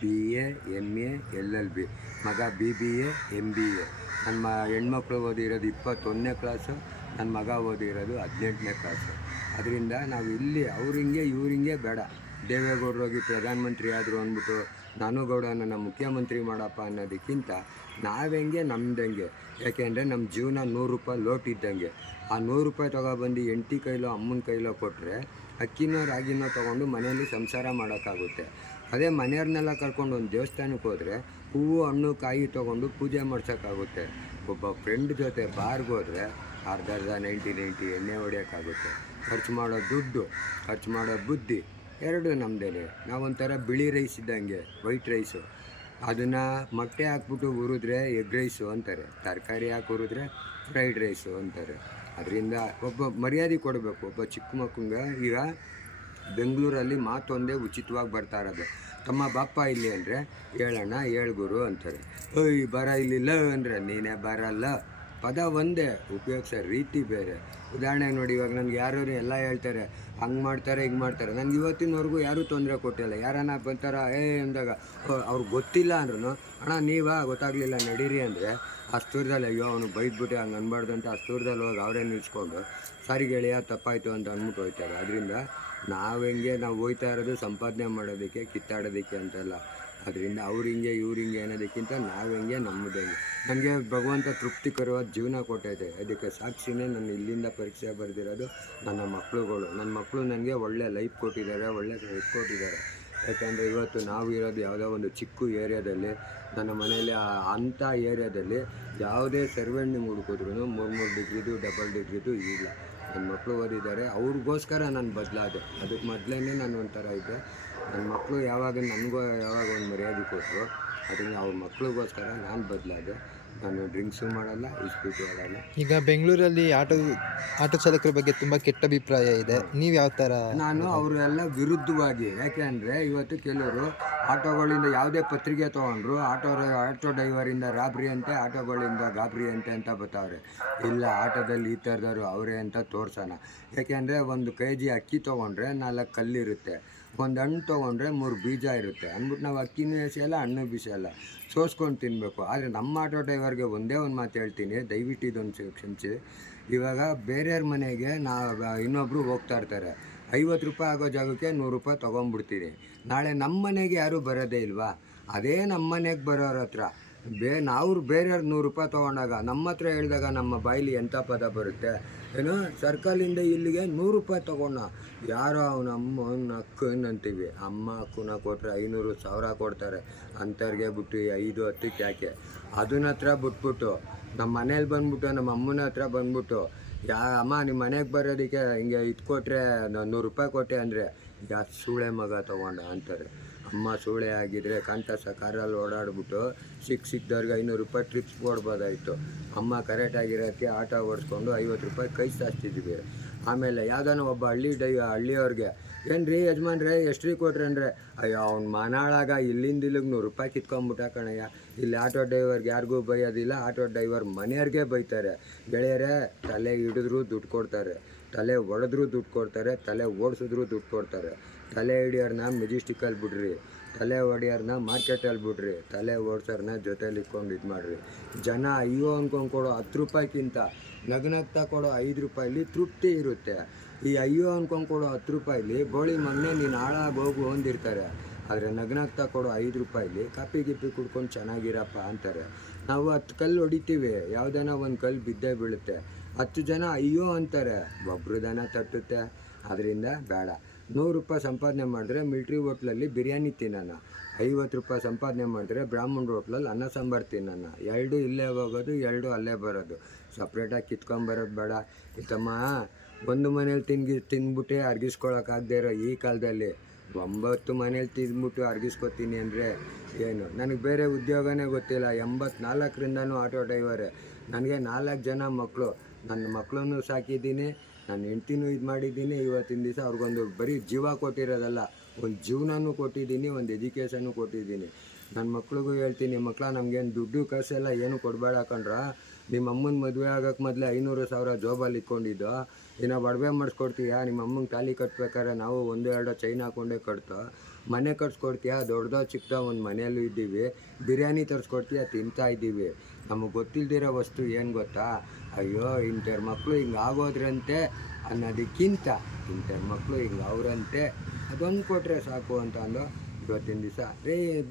BA MA LLB, ಮಗ BBA MBA. ನನ್ನ ಹೆಣ್ಮಕ್ಳು ಓದಿರೋದು 21ನೇ ಕ್ಲಾಸು, ನನ್ನ ಮಗ ಓದಿರೋದು 18ನೇ ಕ್ಲಾಸು. ಅದರಿಂದ ನಾವು ಇಲ್ಲಿ ಅವ್ರಿಂಗೆ ಇವ್ರಿಂಗೆ ಬೇಡ, ದೇವೇಗೌಡರು ಹೋಗಿ ಪ್ರಧಾನಮಂತ್ರಿ ಆದರು ಅಂದ್ಬಿಟ್ಟು ನಾನು ಗೌಡನ ಮುಖ್ಯಮಂತ್ರಿ ಮಾಡಪ್ಪ ಅನ್ನೋದಕ್ಕಿಂತ ನಾವೆಂಗೆ ನಮ್ದಂಗೆ. ಯಾಕೆಂದರೆ ನಮ್ಮ ಜೀವನ 100 ರೂಪಾಯಿ ಲೋಟ್ ಇದ್ದಂಗೆ. ಆ 100 ರೂಪಾಯಿ ತೊಗೊಬಂದು ಹೆಂಡ್ತಿ ಕೈಲೋ ಅಮ್ಮನ ಕೈಲೋ ಕೊಟ್ಟರೆ ಅಕ್ಕಿನೋ ರಾಗಿನೋ ತೊಗೊಂಡು ಮನೆಯಲ್ಲಿ ಸಂಸಾರ ಮಾಡೋಕ್ಕಾಗುತ್ತೆ. ಅದೇ ಮನೆಯವ್ರನ್ನೆಲ್ಲ ಕರ್ಕೊಂಡು ಒಂದು ದೇವಸ್ಥಾನಕ್ಕೆ ಹೋದರೆ ಹೂವು ಹಣ್ಣು ಕಾಯಿ ತೊಗೊಂಡು ಪೂಜೆ ಮಾಡ್ಸೋಕ್ಕಾಗುತ್ತೆ. ಒಬ್ಬ ಫ್ರೆಂಡ್ ಜೊತೆ ಬಾರ್ಗೆ ಹೋದರೆ ಅರ್ಧ 90 ಎಣ್ಣೆ ಹೊಡೆಯೋಕ್ಕಾಗುತ್ತೆ. ಖರ್ಚು ಮಾಡೋ ದುಡ್ಡು, ಖರ್ಚು ಮಾಡೋ ಬುದ್ಧಿ ಎರಡು ನಮ್ಮದೇ. ನಾವೊಂಥರ ಬಿಳಿ ರೈಸ್ ಇದ್ದಂಗೆ, ವೈಟ್ ರೈಸು, ಅದನ್ನು ಮೊಟ್ಟೆ ಹಾಕ್ಬಿಟ್ಟು ಹುರಿದ್ರೆ ಎಗ್ ರೈಸು ಅಂತಾರೆ, ತರಕಾರಿ ಹಾಕಿ ಹುರಿದ್ರೆ ಫ್ರೈಡ್ ರೈಸು ಅಂತಾರೆ. ಅದರಿಂದ ಒಬ್ಬ ಮರ್ಯಾದೆ ಕೊಡಬೇಕು. ಒಬ್ಬ ಚಿಕ್ಕ ಮಕ್ಕಂಗೆ ಈಗ ಬೆಂಗಳೂರಲ್ಲಿ ಮಾತೊಂದೇ ಉಚಿತವಾಗಿ ಬರ್ತಾ ಇರೋದು. ತಮ್ಮ ಬಾಪ ಇಲ್ಲಿ ಅಂದರೆ ಹೇಳಣ್ಣ ಗುರು ಅಂತಾರೆ. ಓಯ್ ಬರ ಇಲ್ಲಿಲ್ಲ ಅಂದರೆ ನೀನೇ ಬರಲ್ಲ. ಪದ ಒಂದೇ, ಉಪಯೋಗಿಸೋ ರೀತಿ ಬೇರೆ. ಉದಾಹರಣೆಗೆ ನೋಡಿ, ಇವಾಗ ನನಗೆ ಯಾರು ಎಲ್ಲ ಹೇಳ್ತಾರೆ ಹಂಗೆ ಮಾಡ್ತಾರೆ ಹಿಂಗೆ ಮಾಡ್ತಾರೆ. ನನಗೆ ಇವತ್ತಿನವರೆಗೂ ಯಾರೂ ತೊಂದರೆ ಕೊಟ್ಟಿಲ್ಲ. ಯಾರನ್ನ ಬಂತಾರ ಅಂದಾಗ ಅವ್ರಿಗೆ ಗೊತ್ತಿಲ್ಲ ಅಂದ್ರೂ ಅಣ್ಣ ನೀವಾ ಗೊತ್ತಾಗಲಿಲ್ಲ ನಡೀರಿ ಅಂದರೆ ಅಷ್ಟೂರದಲ್ಲಿ ಅಯ್ಯೋ ಅವನು ಬೈದ್ಬಿಟ್ಟು ಹಂಗೆ ಅನ್ಬಾರ್ದು ಅಂತ ಅಷ್ಟೂರದಲ್ಲಿ ಹೋಗಿ ಅವರೇ ನಿಲ್ಸ್ಕೊಂಡು ಸಾರಿ ಗೆಳೆಯ ತಪ್ಪಾಯಿತು ಅಂತ ಅಂದ್ಬಿಟ್ಟು ಹೋಗ್ತಾರೆ. ಅದರಿಂದ ನಾವು ಹೋಗ್ತಾ ಇರೋದು ಸಂಪಾದನೆ ಮಾಡೋದಕ್ಕೆ, ಕಿತ್ತಾಡೋದಕ್ಕೆ ಅಂತಲ್ಲ. ಅದರಿಂದ ಅವ್ರು ಹಿಂಗೆ ಇವ್ರು ಹಿಂಗೆ ಅನ್ನೋದಕ್ಕಿಂತ ಹೆಂಗೆ ನಮ್ಮದಂಗೆ. ನನಗೆ ಭಗವಂತ ತೃಪ್ತಿಕರವಾದ ಜೀವನ ಕೊಟ್ಟೈತೆ. ಅದಕ್ಕೆ ಸಾಕ್ಷಿನೇ ನಾನು ಇಲ್ಲಿಂದ ಪರೀಕ್ಷೆ ಬರೆದಿರೋದು ನನ್ನ ಮಕ್ಕಳುಗಳು. ನನ್ನ ಮಕ್ಕಳು ನನಗೆ ಒಳ್ಳೆ ಲೈಫ್ ಕೊಟ್ಟಿದ್ದಾರೆ, ಒಳ್ಳೆ ಹೆಲ್ಪ್ ಕೊಟ್ಟಿದ್ದಾರೆ. ಯಾಕೆಂದರೆ ಇವತ್ತು ನಾವು ಇರೋದು ಯಾವುದೋ ಒಂದು ಚಿಕ್ಕ ಏರಿಯಾದಲ್ಲಿ, ನನ್ನ ಮನೆಯಲ್ಲಿ ಅಂಥ ಏರಿಯಾದಲ್ಲಿ ಯಾವುದೇ ಸರ್ವೆಂಟ್ ಹುಡುಕಿದ್ರು 3 ಡಿಗ್ರಿದು ಡಬಲ್ ಡಿಗ್ರಿದು ಇಲ್ಲ. ನನ್ನ ಮಕ್ಕಳು ಓದಿದ್ದಾರೆ, ಅವ್ರಿಗೋಸ್ಕರ ನಾನು ಬದಲಾದೆ. ಅದಕ್ಕೆ ಮೊದಲೇ ನಾನು ಒಂಥರ ಇದ್ದೆ. ನನ್ನ ಮಕ್ಕಳು ಯಾವಾಗ ನನಗೂ ಯಾವಾಗ ಒಂದು ಮರ್ಯಾದೆ ಕೊಟ್ಟರು, ಅದರಿಂದ ಅವ್ರ ಮಕ್ಕಳಿಗೋಸ್ಕರ ನಾನು ಬದಲಾದೆ. ನಾನು ಡ್ರಿಂಕ್ಸು ಮಾಡಲ್ಲ, ಇಸ್ಪೀಟು ಆಡಲ್ಲ. ಈಗ ಬೆಂಗಳೂರಲ್ಲಿ ಆಟೋ ಚಾಲಕರ ಬಗ್ಗೆ ತುಂಬ ಕೆಟ್ಟ ಅಭಿಪ್ರಾಯ ಇದೆ. ನೀವು ಯಾವ ಥರ? ನಾನು ಅವರೆಲ್ಲ ವಿರುದ್ಧವಾಗಿ. ಯಾಕೆ ಅಂದರೆ ಇವತ್ತು ಕೆಲವರು ಆಟೋಗಳಿಂದ ಯಾವುದೇ ಪತ್ರಿಕೆ ತೊಗೊಂಡ್ರು ಆಟೋ ಡ್ರೈವರಿಂದ ರಾಬ್ರಿ ಅಂತೆ, ಆಟೋಗಳಿಂದ ಗಾಬರಿ ಅಂತೆ ಅಂತ ಬರ್ತಾವ್ರೆ. ಇಲ್ಲ, ಆಟೋದಲ್ಲಿ ಈ ಥರದವರು ಅವರೇ ಅಂತ ತೋರ್ಸೋಣ. ಯಾಕೆಂದರೆ 1 kg ಅಕ್ಕಿ ತೊಗೊಂಡ್ರೆ 4 ಕಲ್ಲಿರುತ್ತೆ, ಒಂದು ಹಣ್ಣು ತೊಗೊಂಡ್ರೆ 3 ಬೀಜ ಇರುತ್ತೆ ಅಂದ್ಬಿಟ್ಟು ನಾವು ಅಕ್ಕಿನೂ ಎಸೆಯಲ್ಲ, ಹಣ್ಣು ಬೀಸಲ್ಲ, ಸೋಸ್ಕೊಂಡು ತಿನ್ನಬೇಕು. ಆದರೆ ನಮ್ಮ ಆಟೋ ಡ್ರೈವರ್ಗೆ ಒಂದೇ ಒಂದು ಮಾತು ಹೇಳ್ತೀನಿ, ದಯವಿಟ್ಟು ಇದೊಂದು ಕ್ಷಮಿಸಿ. ಇವಾಗ ಬೇರೆಯವ್ರ ಮನೆಗೆ ಇನ್ನೊಬ್ಬರು ಹೋಗ್ತಾ ಇರ್ತಾರೆ, 50 ರೂಪಾಯಿ ಆಗೋ ಜಾಗಕ್ಕೆ 100 ರೂಪಾಯಿ ತೊಗೊಂಡ್ಬಿಡ್ತೀನಿ. ನಾಳೆ ನಮ್ಮ ಮನೆಗೆ ಯಾರೂ ಬರೋದೇ ಇಲ್ವಾ? ಅದೇ ನಮ್ಮ ಮನೆಗೆ ಬರೋರ ಹತ್ರ ಅವ್ರು ಬೇರೆಯವ್ರು 100 ರೂಪಾಯಿ ತೊಗೊಂಡಾಗ ನಮ್ಮ ಹತ್ರ ಹೇಳಿದಾಗ ನಮ್ಮ ಬಾಯಿಲಿ ಎಂಥ ಪದ ಬರುತ್ತೆ? ಏನೋ ಸರ್ಕಲಿಂದ ಇಲ್ಲಿಗೆ 100 ರೂಪಾಯಿ ತೊಗೊಂಡ, ಯಾರೋ ಅವನ ಅಮ್ಮನ ಅಕ್ಕನ ಅಂತೀವಿ. ಅಮ್ಮ ಅಕ್ಕನ ಕೊಟ್ಟರೆ 500 1000 ಕೊಡ್ತಾರೆ. ಅಂಥವ್ರಿಗೆ ಬಿಟ್ಟು 5 10ಕ್ಕೆ ಯಾಕೆ? ಅದನ್ನ ಹತ್ರ ಬಿಟ್ಬಿಟ್ಟು ನಮ್ಮ ಮನೇಲಿ ಬಂದ್ಬಿಟ್ಟು ನಮ್ಮ ಅಮ್ಮನ ಹತ್ರ ಬಂದ್ಬಿಟ್ಟು ಅಮ್ಮ ನಿಮ್ಮ ಮನೆಗೆ ಬರೋದಕ್ಕೆ ಹಿಂಗೆ ಇದು ಕೊಟ್ಟರೆ 100 ರೂಪಾಯಿ ಕೊಟ್ಟೆ ಅಂದರೆ ಯಾ ಸೂಳೆ ಮಗ ತೊಗೊಂಡ ಅಂತಾರೆ. ಅಮ್ಮ ಸೂಳೆ ಆಗಿದ್ರೆ ಕಾಂಟಸ ಕಾರಲ್ಲಿ ಓಡಾಡ್ಬಿಟ್ಟು ಸಿಕ್ದವ್ರಿಗೆ 500 ರೂಪಾಯಿ ಟ್ರಿಪ್ಸ್ ಕೊಡ್ಬೋದಾಯಿತು. ಅಮ್ಮ ಕರೆಕ್ಟಾಗಿರೋಕ್ಕೆ ಆಟೋ ಓಡಿಸ್ಕೊಂಡು 50 ರೂಪಾಯಿ ಕೈ ಸಾಸ್ತಿದ್ವಿ. ಆಮೇಲೆ ಯಾವುದಾನ ಒಬ್ಬ ಹಳ್ಳಿಯವ್ರಿಗೆ ಏನು ರೀ ಯಜಮಾನ್ರೆ ಎಷ್ಟು ರೀ ಕೊಟ್ರಿ ಅಂದರೆ, ಅಯ್ಯೋ ಅವ್ನು ಮನಾಳಾಗ ಇಲ್ಲಿಂದ ಇಲ್ಲಿಗೆ 100 ರೂಪಾಯಿ ಕಿತ್ಕೊಂಡ್ಬಿಟ್ಟ ಕಣಯ್ಯ. ಇಲ್ಲಿ ಆಟೋ ಡ್ರೈವರ್ಗೆ ಯಾರಿಗೂ ಬೈಯೋದಿಲ್ಲ, ಆಟೋ ಡ್ರೈವರ್ ಮನೆಯವ್ರಿಗೆ ಬೈತಾರೆ. ಗೆಳೆಯರೇ ತಲೆ ಹಿಡಿದ್ರು ದುಡ್ಡು ಕೊಡ್ತಾರೆ, ತಲೆ ಹೊಡೆದ್ರು ದುಡ್ಡು ಕೊಡ್ತಾರೆ, ತಲೆ ಓಡಿಸಿದ್ರು ದುಡ್ಡು ಕೊಡ್ತಾರೆ. ತಲೆ ಹಿಡಿಯೋರ್ನ ಮೆಜೆಸ್ಟಿಕಲ್ಲಿ ಬಿಡ್ರಿ, ತಲೆ ಹೊಡಿಯೋರ್ನ ಮಾರ್ಕೆಟಲ್ಲಿ ಬಿಡ್ರಿ, ತಲೆ ಓಡಿಸೋರ್ನ ಜೊತೇಲಿ ಇಟ್ಕೊಂಡು ಇದು ಮಾಡಿರಿ. ಜನ ಅಯ್ಯೋ ಅಂದ್ಕೊಂಡು ಕೊಡೋ 10 ರೂಪಾಯಿಗಿಂತ ನಗ್ನಗ್ತಾ ಕೊಡೋ 5 ರೂಪಾಯಿಲಿ ತೃಪ್ತಿ ಇರುತ್ತೆ. ಈ ಅಯ್ಯೋ ಅಂದ್ಕೊಂಡು ಕೊಡೋ 10 ರೂಪಾಯಿಲಿ ಗೋಳಿ ಮಗನೇ ನೀನು ಹಾಳಾಗಿ ಹೋಗು ಹೊಂದಿರ್ತಾರೆ. ಆದರೆ ನಗ್ನಗ್ತಾ ಕೊಡೋ 5 ರೂಪಾಯಿಲಿ ಕಾಪಿ ಗಿಪ್ಪಿ ಕುಡ್ಕೊಂಡು ಚೆನ್ನಾಗಿರಪ್ಪ ಅಂತಾರೆ. ನಾವು 10 ಕಲ್ಲು ಹೊಡಿತೀವಿ, ಯಾವುದನ ಒಂದು ಕಲ್ಲು ಬಿದ್ದೇ ಬೀಳುತ್ತೆ. 10 ಜನ ಅಯ್ಯೋ ಅಂತಾರೆ, ಒಬ್ರು ದನ ತಟ್ಟುತ್ತೆ. ಅದರಿಂದ ಬೇಡ. 100 ರೂಪಾಯಿ ಸಂಪಾದನೆ ಮಾಡಿದ್ರೆ ಮಿಲ್ಟ್ರಿ ಹೋಟ್ಲಲ್ಲಿ ಬಿರಿಯಾನಿ ತಿನ್ನೋಣ, 50 ರೂಪಾಯಿ ಸಂಪಾದನೆ ಮಾಡಿದ್ರೆ ಬ್ರಾಹ್ಮಣ ಹೋಟ್ಲಲ್ಲಿ ಅನ್ನ ಸಾಂಬಾರು ತಿನ್ನೋಣ. 2 ಇಲ್ಲೇ ಹೋಗೋದು, 2 ಅಲ್ಲೇ ಬರೋದು. ಸಪ್ರೇಟಾಗಿ ಕಿತ್ಕೊಂಬರೋದು ಬೇಡ. ಇತ್ತಮ್ಮ ಒಂದು ಮನೇಲಿ ತಿಂದ್ಬಿಟ್ಟೆ ಅರ್ಗಿಸ್ಕೊಳಕ್ಕಾಗದೇ ಇರೋ ಈ ಕಾಲದಲ್ಲಿ 9 ಮನೇಲಿ ತಿಂದ್ಬಿಟ್ಟು ಅರ್ಗಿಸ್ಕೊತೀನಿ ಅಂದರೆ ಏನು? ನನಗೆ ಬೇರೆ ಉದ್ಯೋಗನೇ ಗೊತ್ತಿಲ್ಲ. 84ರಿಂದನೂ ಆಟೋ ಡ್ರೈವರೇ. ನನಗೆ 4 ಜನ ಮಕ್ಕಳು. ನನ್ನ ಮಕ್ಕಳನ್ನು ಸಾಕಿದ್ದೀನಿ, ನನ್ನ ಹೆಂಡ್ತಿನೂ ಇದು ಮಾಡಿದ್ದೀನಿ. ಇವತ್ತಿನ ದಿವಸ ಅವ್ರಿಗೊಂದು ಬರೀ ಜೀವ ಕೊಟ್ಟಿರೋದಲ್ಲ, ಒಂದು ಜೀವನನೂ ಕೊಟ್ಟಿದ್ದೀನಿ, ಒಂದು ಎಜುಕೇಷನ್ನು ಕೊಟ್ಟಿದ್ದೀನಿ. ನನ್ನ ಮಕ್ಳಿಗೂ ಹೇಳ್ತೀನಿ, ಮಕ್ಕಳ ನಮಗೇನು ದುಡ್ಡು ಕಾಸೆಲ್ಲ ಏನು ಕೊಡಬೇಡ ಕಣ್ರ. ನಿಮ್ಮ ಅಮ್ಮನ ಮದುವೆ ಆಗೋಕ್ಕೆ ಮೊದಲೇ 500 1000 ಜೋಬಲ್ಲಿ ಇಟ್ಕೊಂಡಿದ್ದು, ಇನ್ನು ಒಡವೆ ಮಾಡಿಸ್ಕೊಡ್ತೀಯಾ? ನಿಮ್ಮ ಅಮ್ಮಂಗೆ ತಾಲಿ ಕಟ್ಬೇಕಾದ್ರೆ ನಾವು 1-2 ಚೈನ್ ಹಾಕ್ಕೊಂಡೇ ಕಟ್ತೋ. ಮನೆ ಕಟ್ಸ್ಕೊಡ್ತೀಯಾ? ದೊಡ್ಡದೋ ಚಿಕ್ಕದೋ ಒಂದು ಮನೆಯಲ್ಲೂ ಇದ್ದೀವಿ. ಬಿರಿಯಾನಿ ತರಿಸ್ಕೊಡ್ತೀಯಾ? ತಿಂತಾ ಇದ್ದೀವಿ. ನಮಗೆ ಗೊತ್ತಿಲ್ದಿರೋ ವಸ್ತು ಏನು ಗೊತ್ತಾ? ಅಯ್ಯೋ ಇಂಥವ್ರ ಮಕ್ಕಳು ಹಿಂಗೆ ಆಗೋದ್ರಂತೆ ಅನ್ನೋದಕ್ಕಿಂತ ಇಂಥವ್ರ ಮಕ್ಕಳು ಹಿಂಗೆ ಅವರಂತೆ ಅದೊಂದು ಕೊಟ್ಟರೆ ಸಾಕು ಅಂತ ಅಂದು ಇವತ್ತಿನ ದಿವಸ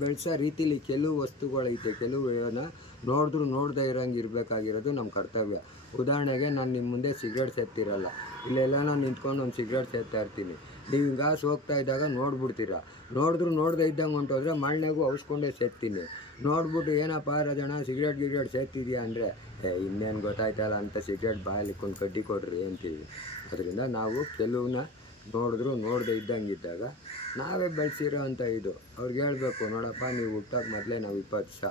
ಬೆಳೆಸೋ ರೀತಿಲಿ ಕೆಲವು ವಸ್ತುಗಳೈತೆ, ಕೆಲವು ಏನೋ ನೋಡಿದ್ರು ನೋಡದೇ ಇರೋಂಗೆ ಇರಬೇಕಾಗಿರೋದು ನಮ್ಮ ಕರ್ತವ್ಯ. ಉದಾಹರಣೆಗೆ ನಾನು ನಿಮ್ಮ ಮುಂದೆ ಸಿಗರೇಟ್ ಸೇರ್ತಿರಲ್ಲ, ಇಲ್ಲೆಲ್ಲ ನಾನು ನಿಂತ್ಕೊಂಡು ಒಂದು ಸಿಗರೇಟ್ ಸೇರ್ತಾ ಇರ್ತೀನಿ. ನೀವು ಹಿಂಗಾಸು ಹೋಗ್ತಾ ಇದ್ದಾಗ ನೋಡ್ಬಿಡ್ತೀರ. ನೋಡಿದ್ರು ನೋಡದೇ ಇದ್ದಂಗೆ ಹೊಂಟೋದ್ರೆ ಮಾಳ್ನಾಗೂ ಔಸ್ಕೊಂಡೇ ಸೇರ್ತೀನಿ. ನೋಡ್ಬಿಟ್ಟು ಏನಪ್ಪ ರಾಜಣ್ಣ ಸಿಗರೇಟ್ ಸೇರ್ತಿದ್ಯಾ ಅಂದರೆ, ಇನ್ನೇನು ಗೊತ್ತಾಯ್ತಲ್ಲ ಅಂತ ಸಿಗರೇಟ್ ಬಾಯಲ್ಲಿ ಇಕ್ಕೊಂಡು ಕಡ್ಡಿ ಕೊಡ್ರಿ ಅಂತೀವಿ. ಅದರಿಂದ ನಾವು ಕೆಲವನ್ನ ನೋಡಿದ್ರು ನೋಡದೇ ಇದ್ದಂಗಿದ್ದಾಗ ನಾವೇ ಬೆಳೆಸಿರೋ ಅಂಥ ಇದು ಅವ್ರಿಗೆ ಹೇಳಬೇಕು, ನೋಡಪ್ಪ ನೀವು ಹುಟ್ಟಾಗ ಮೊದಲೇ ನಾವು 20 ವರ್ಷ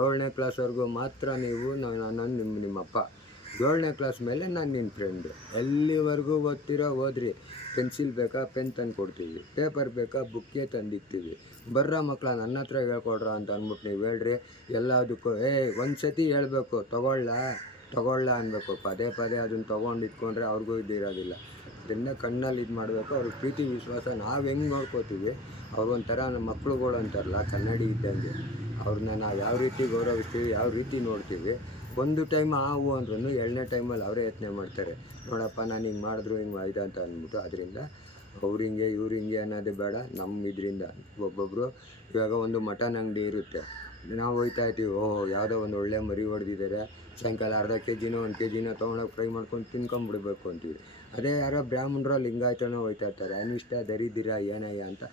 7ನೇ ಕ್ಲಾಸ್ವರೆಗೂ ಮಾತ್ರ ನೀವು ನಾನು ನಿಮ್ಮಪ್ಪ, 7ನೇ ಕ್ಲಾಸ್ ಮೇಲೆ ನಾನು ನಿನ್ನ ಫ್ರೆಂಡು. ಎಲ್ಲಿವರೆಗೂ ಓದ್ರಿ. ಪೆನ್ಸಿಲ್ ಬೇಕಾ ಪೆನ್ ತಂದು ಕೊಡ್ತೀವಿ, ಪೇಪರ್ ಬೇಕಾ ಬುಕ್ಕೇ ತಂದಿರ್ತೀವಿ. ಬರ್ರ ಮಕ್ಕಳ ನನ್ನ ಹತ್ರ ಹೇಳ್ಕೊಡ್ರ ಅಂತ ಅಂದ್ಬಿಟ್ಟು ನೀವು ಹೇಳ್ರಿ. ಎಲ್ಲದಕ್ಕೂ ಒಂದು ಸತಿ ಹೇಳ್ಬೇಕು, ತಗೊಳ್ಳ ಅನ್ಬೇಕು. ಪದೇ ಅದನ್ನು ತೊಗೊಂಡು ಇಟ್ಕೊಂಡ್ರೆ ಅವ್ರಿಗೂ ಇದಿರೋದಿಲ್ಲ. ಅದರಿಂದ ಕಣ್ಣಲ್ಲಿ ಇದು ಮಾಡಬೇಕು. ಅವ್ರಿಗೆ ಪ್ರೀತಿ ವಿಶ್ವಾಸ ನಾವು ಹೆಂಗೆ ನೋಡ್ಕೋತೀವಿ, ಅವ್ರಿಗೊಂಥರ ನಮ್ಮ ಮಕ್ಳುಗಳು ಅಂತಾರಲ್ಲ ಕನ್ನಡಿ ಇದ್ದಂಗೆ, ಅವ್ರನ್ನ ನಾವು ಯಾವ ರೀತಿ ಗೌರವಿಸ್ತೀವಿ, ಯಾವ ರೀತಿ ನೋಡ್ತೀವಿ. ಒಂದು ಟೈಮ್ ಹಾವು ಅಂದ್ರೂ 2ನೇ ಟೈಮಲ್ಲಿ ಅವರೇ ಯತ್ನೆ ಮಾಡ್ತಾರೆ, ನೋಡಪ್ಪ ನಾನು ಹಿಂಗೆ ಮಾಡಿದ್ರು ಹಿಂಗೆ ಆಯ್ತು ಅಂತ ಅಂದ್ಬಿಟ್ಟು. ಅದರಿಂದ ಅವ್ರು ಹಿಂಗೆ ಇವ್ರು ಹಿಂಗೆ ಅನ್ನೋದೇ ಬೇಡ. ನಮ್ಮ ಇದರಿಂದ ಒಬ್ಬೊಬ್ಬರು ಇವಾಗ ಒಂದು ಮಟನ್ ಅಂಗಡಿ ಇರುತ್ತೆ, ನಾವು ಹೋಗ್ತಾ ಇರ್ತೀವಿ, ಯಾವುದೋ ಒಂದು ಒಳ್ಳೆ ಮರಿ ಹೊಡೆದಿದ್ದಾರೆ, ಸಾಯಂಕಾಲ ಅರ್ಧ kg 1 kg ತೊಗೊಂಡೋಗಿ ಫ್ರೈ ಮಾಡ್ಕೊಂಡು ತಿನ್ಕೊಂಬಿಡ್ಬೇಕು ಅಂತೀವಿ. ಅದೇ ಯಾರೋ ಬ್ರಾಹ್ಮಣರು ಲಿಂಗಾಯತನೋ ಹೋಗ್ತಾ ಇರ್ತಾರೆ, ಅನಿಷ್ಟ ದರಿದಿರ ಏನಯ್ಯ ಅಂತ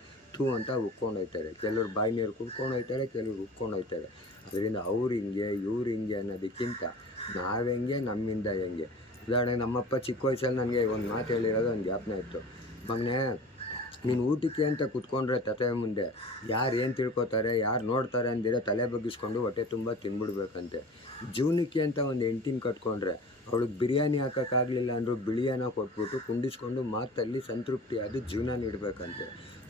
ಅಂತ ಉಕ್ಕೊಂಡು ಹೋಗ್ತಾರೆ. ಕೆಲವ್ರು ಬಾಯಿ ನೀರು ಕುಡ್ಕೊಂಡು ಹೋಗ್ತಾರೆ, ಕೆಲವ್ರು ಉಕ್ಕೊಂಡು ಹೋಗ್ತಾರೆ. ಅದರಿಂದ ಅವ್ರು ಹಿಂಗೆ ಇವ್ರು ಹಿಂಗೆ ಅನ್ನೋದಕ್ಕಿಂತ ನಾವು ಹೆಂಗೆ ನಮ್ಮಿಂದ ಹೆಂಗೆ. ಉದಾಹರಣೆ ನಮ್ಮಪ್ಪ ಚಿಕ್ಕ ವಯಸ್ಸಲ್ಲಿ ನನಗೆ ಒಂದು ಮಾತು ಹೇಳಿರೋದು ಒಂದು ಜ್ಞಾಪನ ಇತ್ತು. ಮಗನೇ ನೀನು ಊಟಕ್ಕೆ ಅಂತ ಕುತ್ಕೊಂಡ್ರೆ ತತೆ ಮುಂದೆ ಯಾರು ಏನು ತಿಳ್ಕೊತಾರೆ, ಯಾರು ನೋಡ್ತಾರೆ ಅಂದಿರೋ ತಲೆ ಬಗ್ಗಿಸ್ಕೊಂಡು ಹೊಟ್ಟೆ ತುಂಬ ತಿನ್ಬಿಡ್ಬೇಕಂತೆ. ಜೀವನಕ್ಕೆ ಅಂತ ಒಂದು ಹೆಂಡ್ತಿನ ಕಟ್ಕೊಂಡ್ರೆ ಅವಳಿಗೆ ಬಿರಿಯಾನಿ ಹಾಕೋಕ್ಕಾಗಲಿಲ್ಲ ಅಂದರೂ ಬಿಳಿಯನ್ನ ಕೊಟ್ಬಿಟ್ಟು ಕುಂಡಿಸ್ಕೊಂಡು ಮಾತಲ್ಲಿ ಸಂತೃಪ್ತಿ ಅದು ಜೀವನ ನೀಡಬೇಕಂತೆ.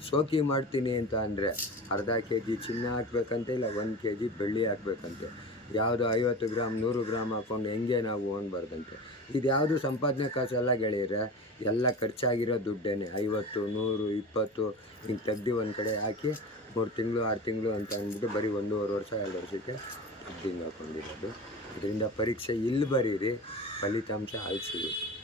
ಶೋಕಿ ಮಾಡ್ತೀನಿ ಅಂತ ಅಂದರೆ ಅರ್ಧ kg ಚಿನ್ನ ಹಾಕ್ಬೇಕಂತೆ, ಇಲ್ಲ 1 kg ಬೆಳ್ಳಿ ಹಾಕ್ಬೇಕಂತೆ. ಯಾವುದು 50 ಗ್ರಾಮ್ 100 ಗ್ರಾಮ್ ಹಾಕ್ಕೊಂಡು ಹೆಂಗೆ ನಾವು ಅನ್ಬಾರ್ದಂತೆ. ಇದು ಯಾವುದು ಸಂಪಾದನೆ ಕಾಸೆಲ್ಲ ಗೆಳೆಯರೆ, ಎಲ್ಲ ಖರ್ಚಾಗಿರೋ ದುಡ್ಡೇನೆ. 50 100 20 ಹಿಂಗೆ ತೆಗ್ದು ಒಂದು ಕಡೆ ಹಾಕಿ 3 ತಿಂಗಳು 6 ತಿಂಗಳು ಅಂತ ಅಂದ್ಬಿಟ್ಟು ಬರೀ 1.5 ವರ್ಷ 2 ವರ್ಷಕ್ಕೆ ತೆಗ್ದಿಂಗ್ ಹಾಕ್ಕೊಂಡಿರೋದು. ಅದರಿಂದ ಪರೀಕ್ಷೆ ಇಲ್ಲಿ ಬರೀರಿ, ಫಲಿತಾಂಶ ಅಲ್ಲಿ ಸಿಗುತ್ತೆ.